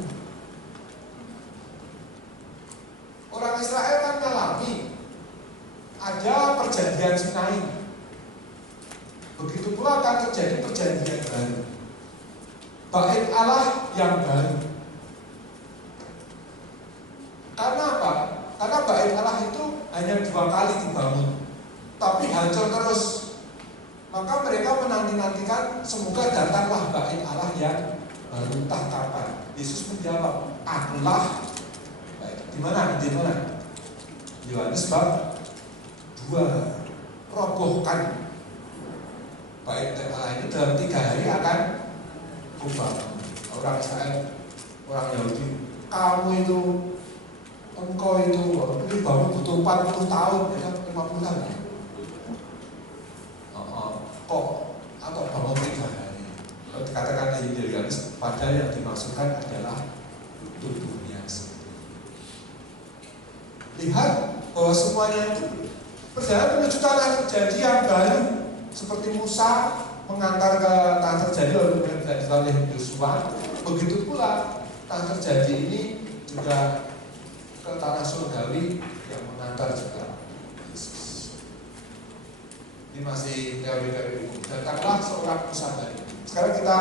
Orang Israel kan mengalami ada perjanjian Sinai. Begitu pula akan terjadi perjanjian baru. Bait Allah yang baru. Karena apa? Karena bait Allah itu hanya 2 kali dibangun, tapi hancur terus. Maka mereka menanti-nantikan semoga datanglah bait Allah yang baru, entah kapan. Yesus menjawab, akulah bait. Di mana? Yohanes bab 2. Robohkan bait Allah ini dalam 3 hari akan kubangun. Orang Israel, orang Yahudi, kamu itu, engkau itu bangun butuh 40 tahun, ya, 50 tahun. Kok atau bangun 3 hari? Dikatakan Injil Yohanes, padahal yang dimaksudkan adalah tubuhnya sendiri. Lihat bahwa semuanya itu perjalanan menuju tanah terjadi yang baru, seperti Musa mengantar ke tanah terjadi oleh Yosua. Begitu pula tanah terjadi ini juga ke tanah surgawi yang mengantar juga Yesus. Ini masih teori-teori hukum. Datanglah seorang Musa baru. Sekarang kita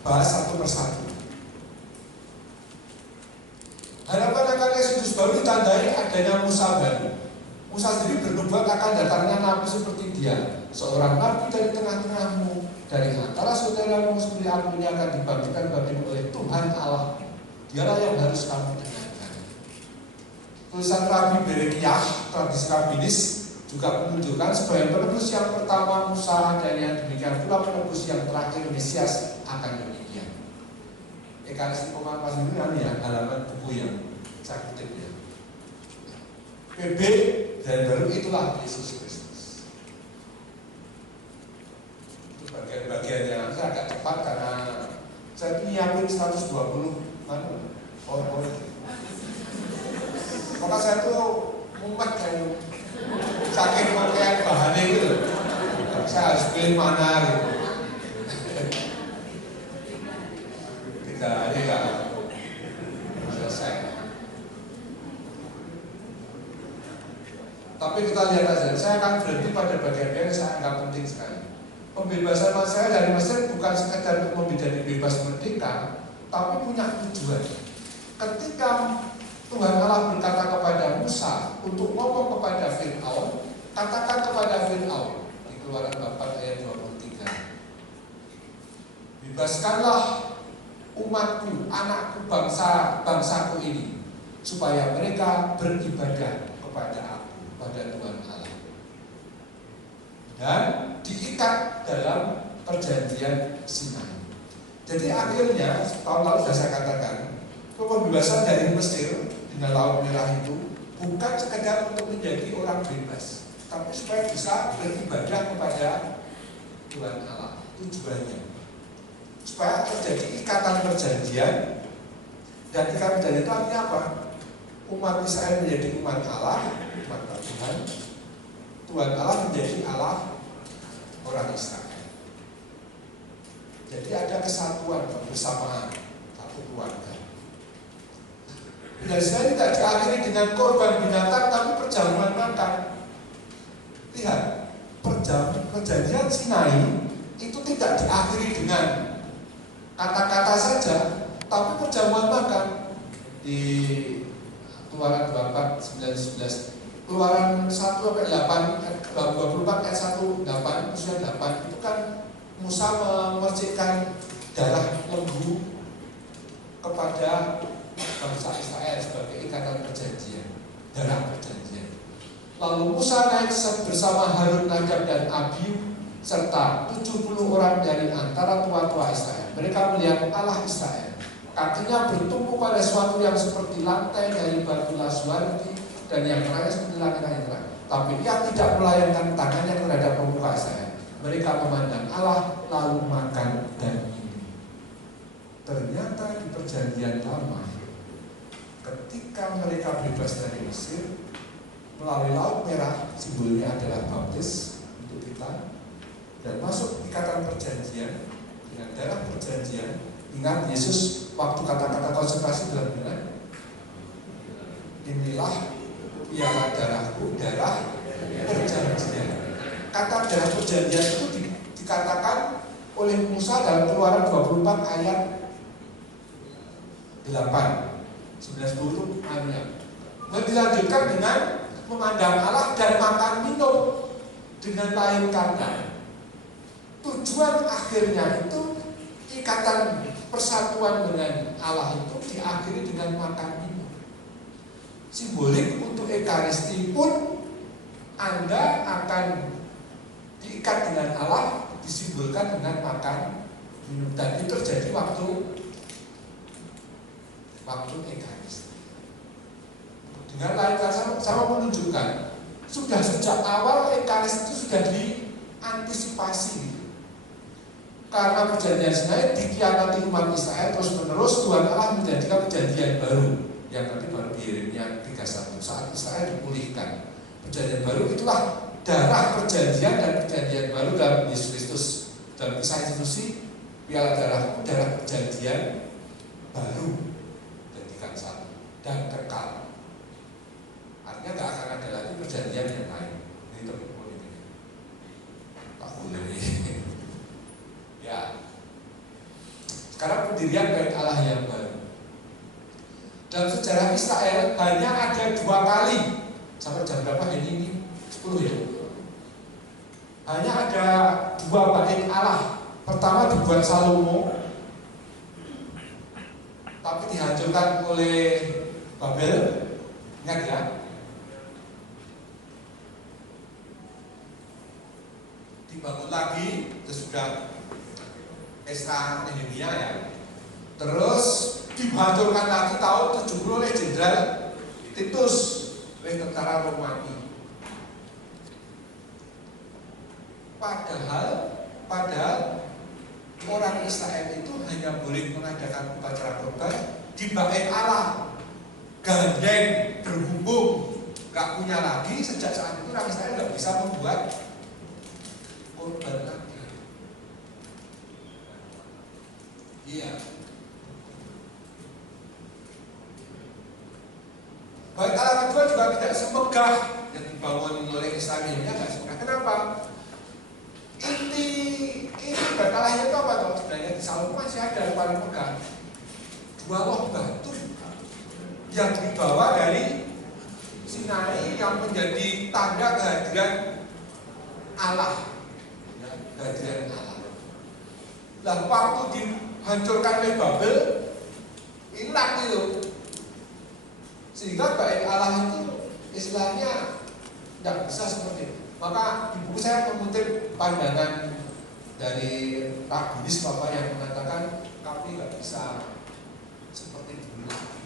bahas satu persatu. Harapan akan Yesus baru ditandai adanya Musa baru. Musa sendiri bernubuat akan datangnya nabi seperti dia, seorang nabi dari tengah-tengahmu, dari antara saudaramu seperti aku, ini akan dibangkitkan bagimu oleh Tuhan Allah. Dialah yang harus kamu dengar. Tulisan Rabi Berekiah, tradisi Rabinis, juga menunjukkan sebagai penebus yang pertama Musa, dan yang demikian pula penebus yang terakhir Mesias akan demikian. Ekaristi Pemakas ini kan ya, halaman buku yang saya kutip ya. PB dan baru itulah Yesus Kristus. Itu bagian-bagian yang saya agak cepat karena saya nyiapin 120 PowerPoint. Maka saya tuh mumet kayak saking pakaian bahannya itu. Saya harus pilih mana gitu. Ini enggak selesai. Tapi kita lihat aja, saya akan berhenti pada bagian yang saya anggap penting sekali. Pembebasan manusia dari Mesir bukan sekedar untuk menjadi bebas merdeka, tapi punya tujuan. Ketika Tuhan Allah berkata kepada Musa untuk ngomong kepada Fir'aun, katakan kepada Fir'aun di Keluaran 4 ayat 23, bebaskanlah umatku, anakku, bangsaku ini, supaya mereka beribadah kepada aku, pada Tuhan Allah, dan diikat dalam perjanjian Sinai. Jadi akhirnya tahun lalu sudah saya katakan, pembebasan dari Mesir dengan Laut Merah itu bukan sekedar untuk menjadi orang bebas, tapi supaya bisa beribadah kepada Tuhan Allah. Tujuannya supaya terjadi ikatan perjanjian, dan ikatan perjanjian itu artinya apa? Umat Israel menjadi umat Allah, umat Tuhan. Tuhan Allah menjadi Allah orang Israel. Jadi ada kesatuan, kebersamaan, satu keluarga. Dan saya tidak diakhiri dengan korban binatang, tapi perjamuan makan. Lihat, perjanjian Sinai itu tidak diakhiri dengan kata-kata saja, tapi perjamuan makan. Di Keluaran 24, 9-11, Keluaran 1-8, 24 ayat 1-8, 8 itu kan Musa memercikkan darah lembu kepada bangsa Israel sebagai ikatan perjanjian, darah perjanjian. Lalu Musa naik bersama Harun, Nadab dan Abihu serta 70 orang dari antara tua-tua Israel. Mereka melihat Allah Israel. Kakinya bertumpu pada sesuatu yang seperti lantai dari batu laswardi dan yang lainnya seperti langit-langit terang. Tapi ia tidak melayangkan tangannya terhadap pemuka Israel. Mereka memandang Allah lalu makan dan minum. Ternyata di perjanjian lama, ketika mereka bebas dari Mesir melalui Laut Merah, simbolnya adalah baptis untuk kita, dan masuk ikatan perjanjian dengan darah perjanjian. Ingat Yesus waktu kata-kata konsentrasi dalam bilang, inilah ialah darahku, darah perjanjian. Kata darah perjanjian itu dikatakan oleh Musa dalam Keluaran 24 ayat 8, 19-20 ayat. Dan dilanjutkan dengan memandang Allah dan makan minum dengan lain kata. Tujuan akhirnya itu ikatan persatuan dengan Allah itu diakhiri dengan makan minum. Simbolik untuk Ekaristi pun Anda akan diikat dengan Allah, disimbolkan dengan makan minum, dan itu terjadi waktu Ekaristi. Dengan lain kata sama menunjukkan sudah sejak awal Ekaristi itu sudah diantisipasi. Karena perjanjian Sinai dikhianati umat Israel terus menerus, Tuhan Allah menjadikan perjanjian baru yang nanti baru di Yeremia 31 saat Israel dipulihkan. Perjanjian baru itulah darah perjanjian, dan perjanjian baru dalam Yesus Kristus. Dalam kisah institusi piala darahku, darah perjanjian baru jadikan satu dan kekal. Artinya tidak akan ada lagi perjanjian yang lain. Itu politik. Tak boleh. Ya. Sekarang pendirian bait Allah yang baru. Dalam sejarah Israel hanya ada 2 kali. Sampai jam berapa ini? 10 ya. Hanya ada 2 bait Allah. Pertama dibuat Salomo, tapi dihancurkan oleh Babel. Ingat ya? Dibangun lagi, itu sudah Esra Nehemia ya. Terus dihancurkan lagi tahun 70 oleh Jenderal Titus oleh tentara Romawi. Padahal orang Israel itu hanya boleh mengadakan upacara kurban di bait Allah, gandeng berhubung nggak punya lagi, sejak saat itu orang Israel nggak bisa membuat korban lagi. Iya. Bait Allah kedua juga tidak semegah yang dibangun oleh Islamiyah, nggak semegah. Kenapa? Inti bait Allahnya itu apa toh? Sebenarnya di Salomo masih ada yang paling megah. 2 loh batu yang dibawa dari Sinai yang menjadi tanda kehadiran Allah, ya, kehadiran Allah. Lah waktu dihancurkan oleh Babel, hilang itu. Sehingga bait Allah itu istilahnya tidak bisa seperti itu. Maka di buku saya mengutip pandangan dari Ragunis Bapak yang mengatakan kami nggak bisa seperti dulu lagi.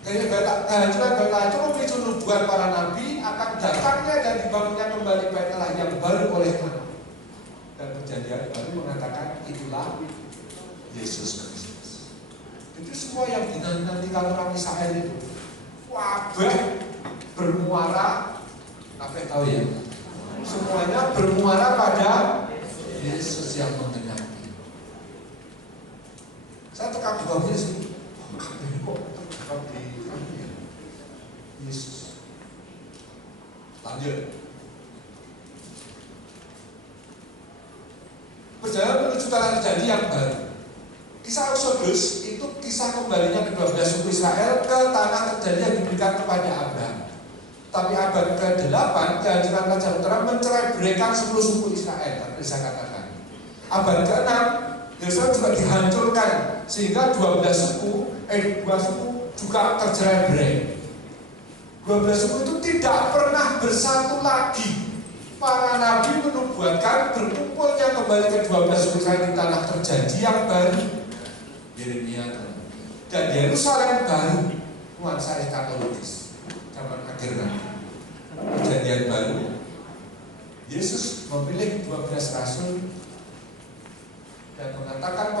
Jadi kehancuran bait Allah itu memicu nubuat para nabi akan datangnya dan dibangunnya kembali bait Allah yang baru oleh Allah. Dan perjanjian baru mengatakan itulah Yesus Kristus. Itu semua yang dinantikan orang Israel itu wabah bermuara, apa tahu ya? Semuanya bermuara pada Yesus yang menggenapi. Saya tekap di bawahnya sih. Kok tekap di Yesus. Lanjut. Perjalanan menuju tanah terjadi yang baru. Kisah Exodus itu kisah kembalinya ke-12 suku Israel ke tanah terjadi yang diberikan kepada Abraham. Tapi abad ke-8 kehancuran Raja Utara mencerai-beraikan 10 suku Israel. Tadi saya katakan. Abad ke-6 Yosua juga dihancurkan sehingga 2 suku juga tercerai-berai. 12 suku itu tidak pernah bersatu lagi. Para nabi menubuatkan berkumpulnya kembali ke 12 suku Israel di tanah terjadi yang baru. Yeremia dan Yerusalem baru, nuansa eskatologis zaman akhir nanti. Perjanjian baru, Yesus memilih 12 rasul dan mengatakan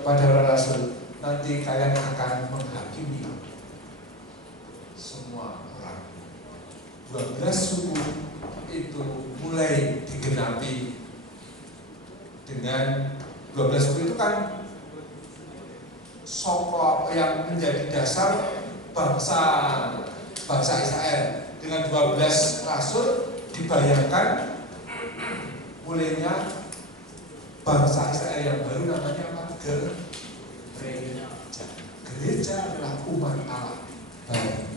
pada rasul, nanti kalian akan menghakimi semua orang. 12 suku itu mulai digenapi dengan 12 suku itu kan soko yang menjadi dasar bangsa Israel. Dengan 12 rasul dibayangkan mulainya bangsa Israel yang baru, namanya apa? Gereja. Gereja adalah umat Allah baru.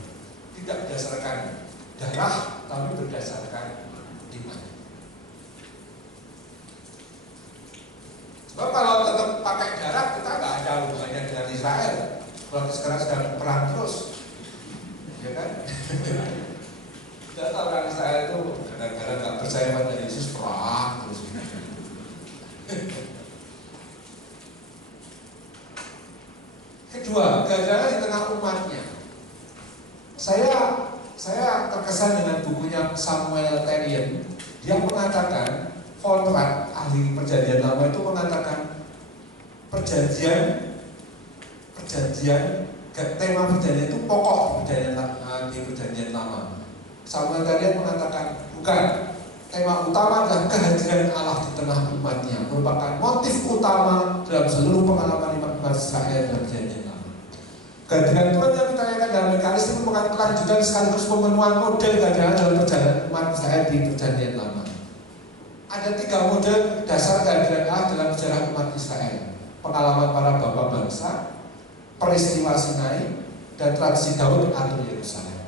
Tidak berdasarkan darah, tapi berdasarkan iman. Sebab kalau tetap pakai darah, kita nggak ada hubungannya dengan Israel. Kalau sekarang sedang perang terus, ya kan? Kita tahu orang Israel itu gara-gara nggak percaya pada Yesus perang terus. Kedua, gagalan di tengah umatnya. Saya terkesan dengan bukunya Samuel Terrien. Dia mengatakan kontrak ahli perjanjian lama itu mengatakan tema perjanjian itu pokok di perjanjian lama. Samuel Terrien mengatakan bukan, tema utama adalah kehadiran Allah di tengah umatnya, merupakan motif utama dalam seluruh pengalaman umat Israel dalam perjanjian lama. Kehadiran Tuhan yang ditanyakan dalam Eucharistia merupakan kelanjutan sekaligus pemenuhan model kehadiran dalam perjalanan umat Israel di perjanjian lama. Ada 3 model dasar kehadiran Allah dalam sejarah umat Israel: pengalaman para bapak bangsa, peristiwa Sinai, dan tradisi Daud atau Yerusalem.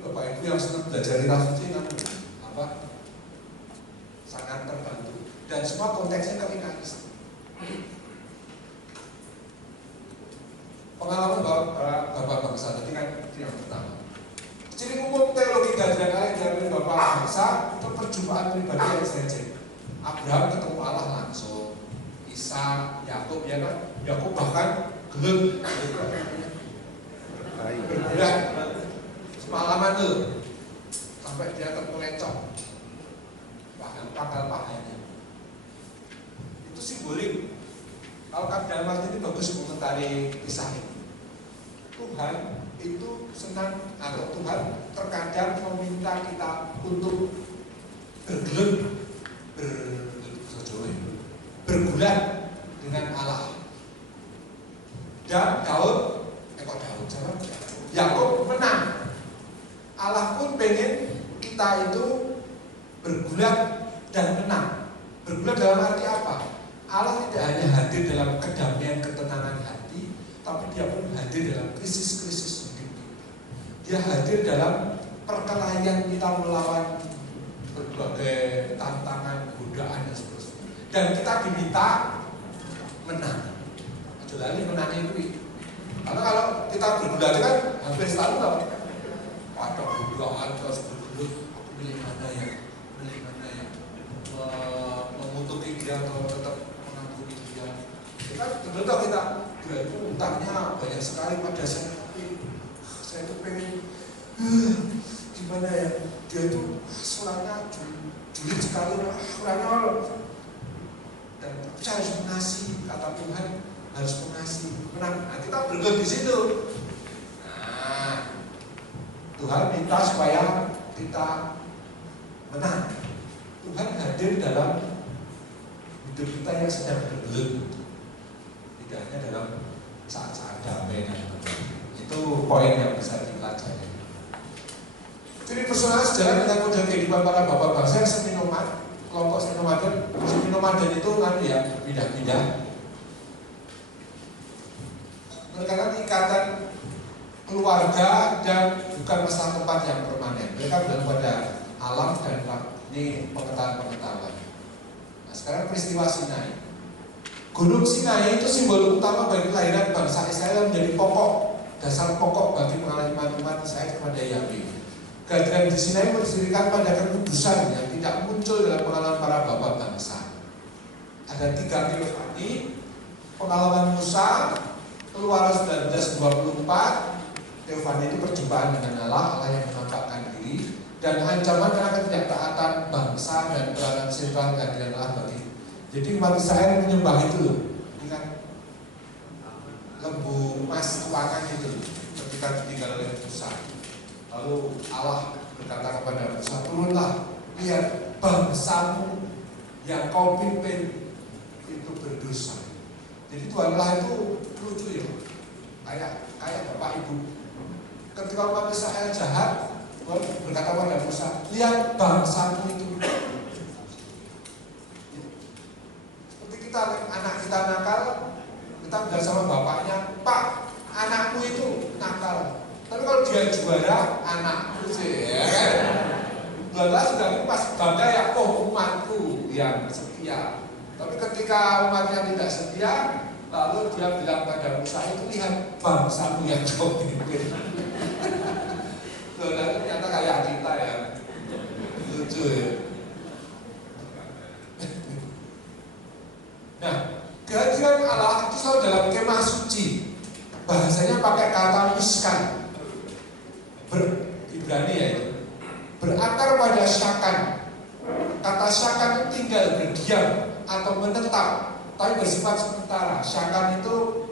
Bapak Ibu yang senang belajar kitab suci sangat terbantu, dan semua konteksnya Eucharistia. Pengalaman bapak bangsa tadi kan itu yang pertama. Ciri umum teologi kehadiran Allah yang diambil bapak bangsa itu perjumpaan pribadi yang sensitif. Abraham ketemu Allah langsung, Isa, Yakub, ya kan? Yakub bahkan gelem, ya, semalaman tuh sampai dia terpelecok, bahkan pangkal pahanya. Itu simbolik. Kalau Kardinal Martin ini bagus mengomentari kisah ini. Tuhan itu senang, atau Tuhan terkadang meminta kita untuk bergelut, bergulat dengan Allah. Dan Yakub menang. Allah pun pengen kita itu bergulat dan menang. Bergulat dalam arti apa? Allah tidak hanya hadir dalam kedamaian, ketenangan hati, tapi dia pun hadir dalam krisis-krisis hidup kita. Dia hadir dalam perkelahian kita melawan berbagai tantangan, godaan dan seterusnya. Dan kita diminta menang. Jadi menang itu. Karena kalau kita bergulat kan hampir selalu ada godaan terus bergelut, aku milih mana ya, mengutuki dia atau tetap mengampuni dia. Kita terbentuk dia itu utangnya banyak sekali pada saya itu pengen gimana ya, dia itu suratnya julid sekali, suratnya dan saya harus mengasihi, kata Tuhan harus mengasihi, menang. Nah, kita bergelut di situ. Nah, Tuhan minta supaya kita menang. Tuhan hadir dalam hidup kita yang sedang bergelut, tidak hanya dalam saat-saat damai dan itu poin yang bisa dipelajari. Jadi personal sejarah dengan model kehidupan para bapak bangsa yang seminoman, kelompok seminomaden itu kan ya pindah-pindah. Mereka kan ikatan keluarga dan bukan masalah tempat yang permanen. Mereka berada pada alam dan ini pengetahuan. Nah, sekarang peristiwa Sinai. Gunung Sinai itu simbol utama bagi kelahiran bangsa Israel, menjadi pokok, dasar pokok bagi pengalaman umat Israel kepada Yahweh. Kehadiran di Sinai berdirikan pada kekudusan yang tidak muncul dalam pengalaman para bapak bangsa. Ada 3 teofani, pengalaman Musa, Keluaran 1924, teofani itu perjumpaan dengan Allah yang menampakkan diri, dan ancaman karena ketidaktaatan bangsa dan peranan sentral kehadiran Allah bagi. Jadi umat Israel menyembah itu loh, ingat lembu emas tuangan itu ketika ditinggal oleh Musa. Lalu Allah berkata kepada Musa, turunlah, lihat bangsamu yang kau pimpin itu berdosa. Jadi Tuhan Allah itu lucu ya, kayak bapak ibu. Ketika umat Israel jahat, Tuhan berkata kepada Musa, lihat bangsamu itu. Seperti kita, anak kita nakal, kita bilang sama bapaknya, Pak, anakmu itu nakal. Tapi kalau dia juara, anakku sih, ya kan? Tuhan sudah pas bangga ya, umatku yang setia. Tapi ketika umatnya tidak setia, lalu dia bilang pada Musa, itu lihat bangsamu yang kau pimpin. Tuhan ternyata kayak kita ya, lucu ya. Nah, kehadiran Allah itu selalu dalam kemah suci. Bahasanya pakai kata miskan. Ibrani ya itu. Berakar pada syakan. Kata syakan itu tinggal berdiam atau menetap, tapi bersifat sementara. Syakan itu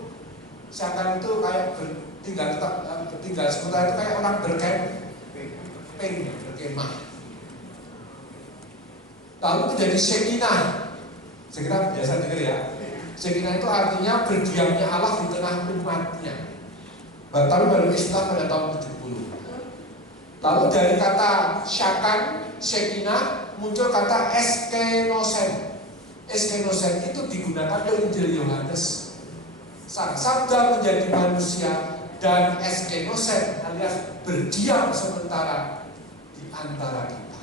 kayak tinggal sementara, itu kayak orang berkemah. Lalu menjadi Shekinah. Sekira biasa dengar ya. Shekinah itu artinya berdiamnya Allah di tengah umatnya. Tapi baru istilah pada tahun 70. Lalu dari kata syakan, Shekinah, muncul kata eskenosen. Eskenosen itu digunakan oleh Injil Yohanes. Sang Sabda menjadi manusia, dan eskenosen alias berdiam sementara di antara kita.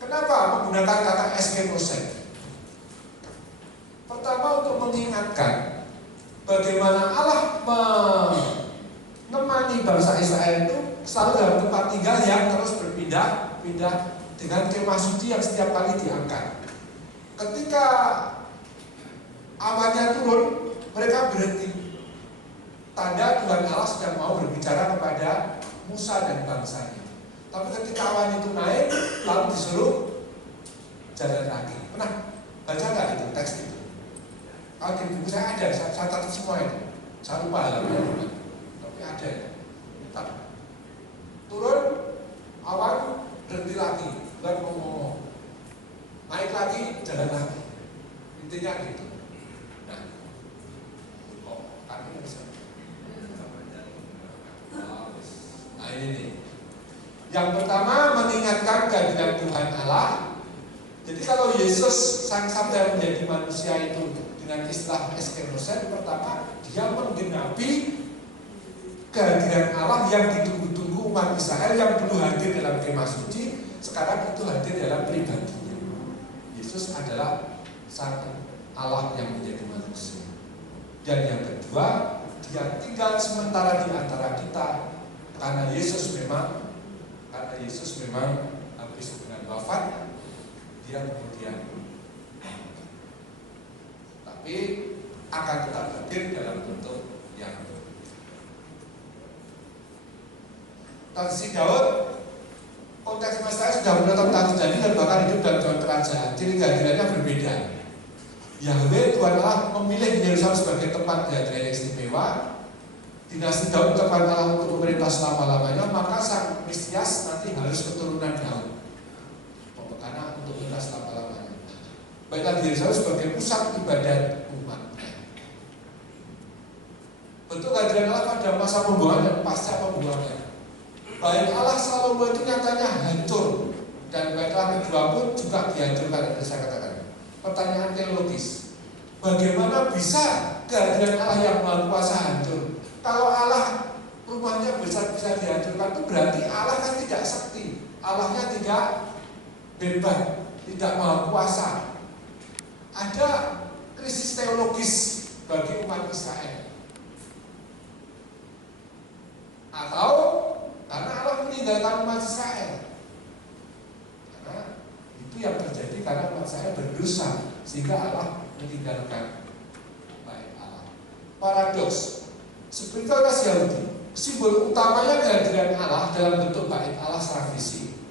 Kenapa menggunakan kata eskenosen? Pertama, untuk mengingatkan bagaimana Allah menemani bangsa Israel itu selalu dalam tempat tinggal yang terus berpindah-pindah dengan kemah suci yang setiap kali diangkat. Ketika awannya turun, mereka berhenti. Tanda Tuhan Allah sedang mau berbicara kepada Musa dan bangsanya. Tapi ketika awan itu naik, lalu disuruh jalan lagi. Pernah baca nggak itu teks itu? Kalau di buku saya ada, saya catat semua itu. Saya lupa alamnya di mana, tapi ada ya. Tetap turun, awan berhenti lagi, bukan ngomong, naik lagi, jalan lagi. Intinya gitu. Nah, kami bisa. Nah ini nih. Yang pertama mengingatkan kehadiran Tuhan Allah. Jadi kalau Yesus sang Sabda menjadi manusia itu dengan istilah eskenosen, pertama dia menggenapi kehadiran Allah yang ditunggu-tunggu umat Israel yang dulu hadir dalam kemah suci, sekarang itu hadir dalam pribadinya. Yesus adalah sang Allah yang menjadi manusia. Dan yang kedua, dia tinggal sementara di antara kita karena Yesus memang habis dengan wafat, dia kemudian tapi akan tetap hadir dalam bentuk yang Tansi Daud, konteks Mesias sudah menetap terjadi dan bahkan hidup dalam kerajaan. Ciri kehadirannya berbeda. Yahweh Tuhan Allah memilih Yerusalem sebagai tempat kehadiran yang istimewa. Dinasti Daud tempat Allah untuk memerintah selama-lamanya, maka sang Mesias nanti harus keturunan Daud. Karena untuk memerintah selama-lamanya. Baiklah Yerusalem sebagai pusat ibadat umatnya. Bentuk kehadiran Allah pada masa pembuangan dan pasca pembuangan. Baik Allah Salomo itu nyatanya hancur, dan baik Allah kedua pun juga dihancurkan. Yang saya katakan. Pertanyaan teologis, bagaimana bisa kehadiran Allah yang Maha Kuasa hancur? Kalau Allah rumahnya bisa dihancurkan, itu berarti Allah kan tidak sakti, Allahnya tidak bebas, tidak Maha Kuasa. Ada krisis teologis bagi umat Israel. Atau karena Allah meninggalkan umat Israel. Karena itu yang terjadi karena umat Israel berdosa, sehingga Allah meninggalkan baik Allah. Paradoks. Spiritualitas Yahudi, simbol utamanya kehadiran Allah dalam bentuk bait Allah secara fisik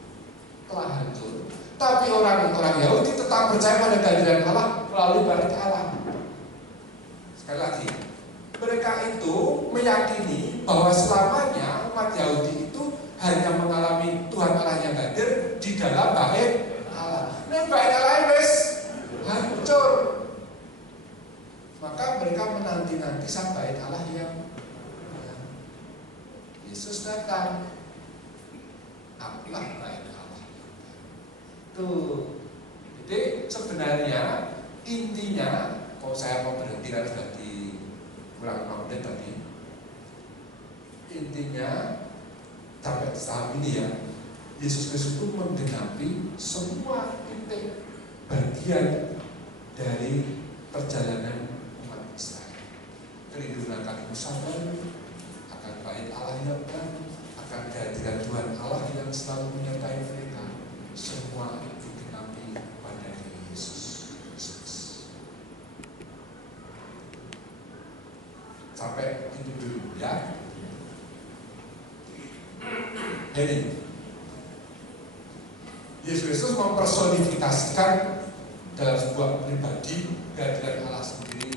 telah hancur. Tapi orang-orang Yahudi tetap percaya pada kehadiran Allah melalui bait Allah. Sekali lagi, mereka itu meyakini bahwa selamanya umat Yahudi itu hanya mengalami Tuhan Allah yang hadir di dalam bait Allah. Nah, bait Allah wis hancur. Maka mereka menanti-nanti sang bait Allah yang Yesus datang. Apalah bait Allah. Tuh. Jadi sebenarnya intinya, kalau saya mau berhenti kan sudah di kurang 5 menit tadi. Intinya sampai saat ini ya, Yesus Kristus itu menggenapi semua titik bagian dari perjalanan umat Israel. Kerinduan akan kesabaran, akan bait Allah yang baru, akan kehadiran Tuhan Allah yang selalu menyertai mereka. Semua digenapi pada diri Yesus Kristus. Sampai itu dulu ya. Jadi Yesus Kristus mempersonifikasikan dalam sebuah pribadi kehadiran Allah sendiri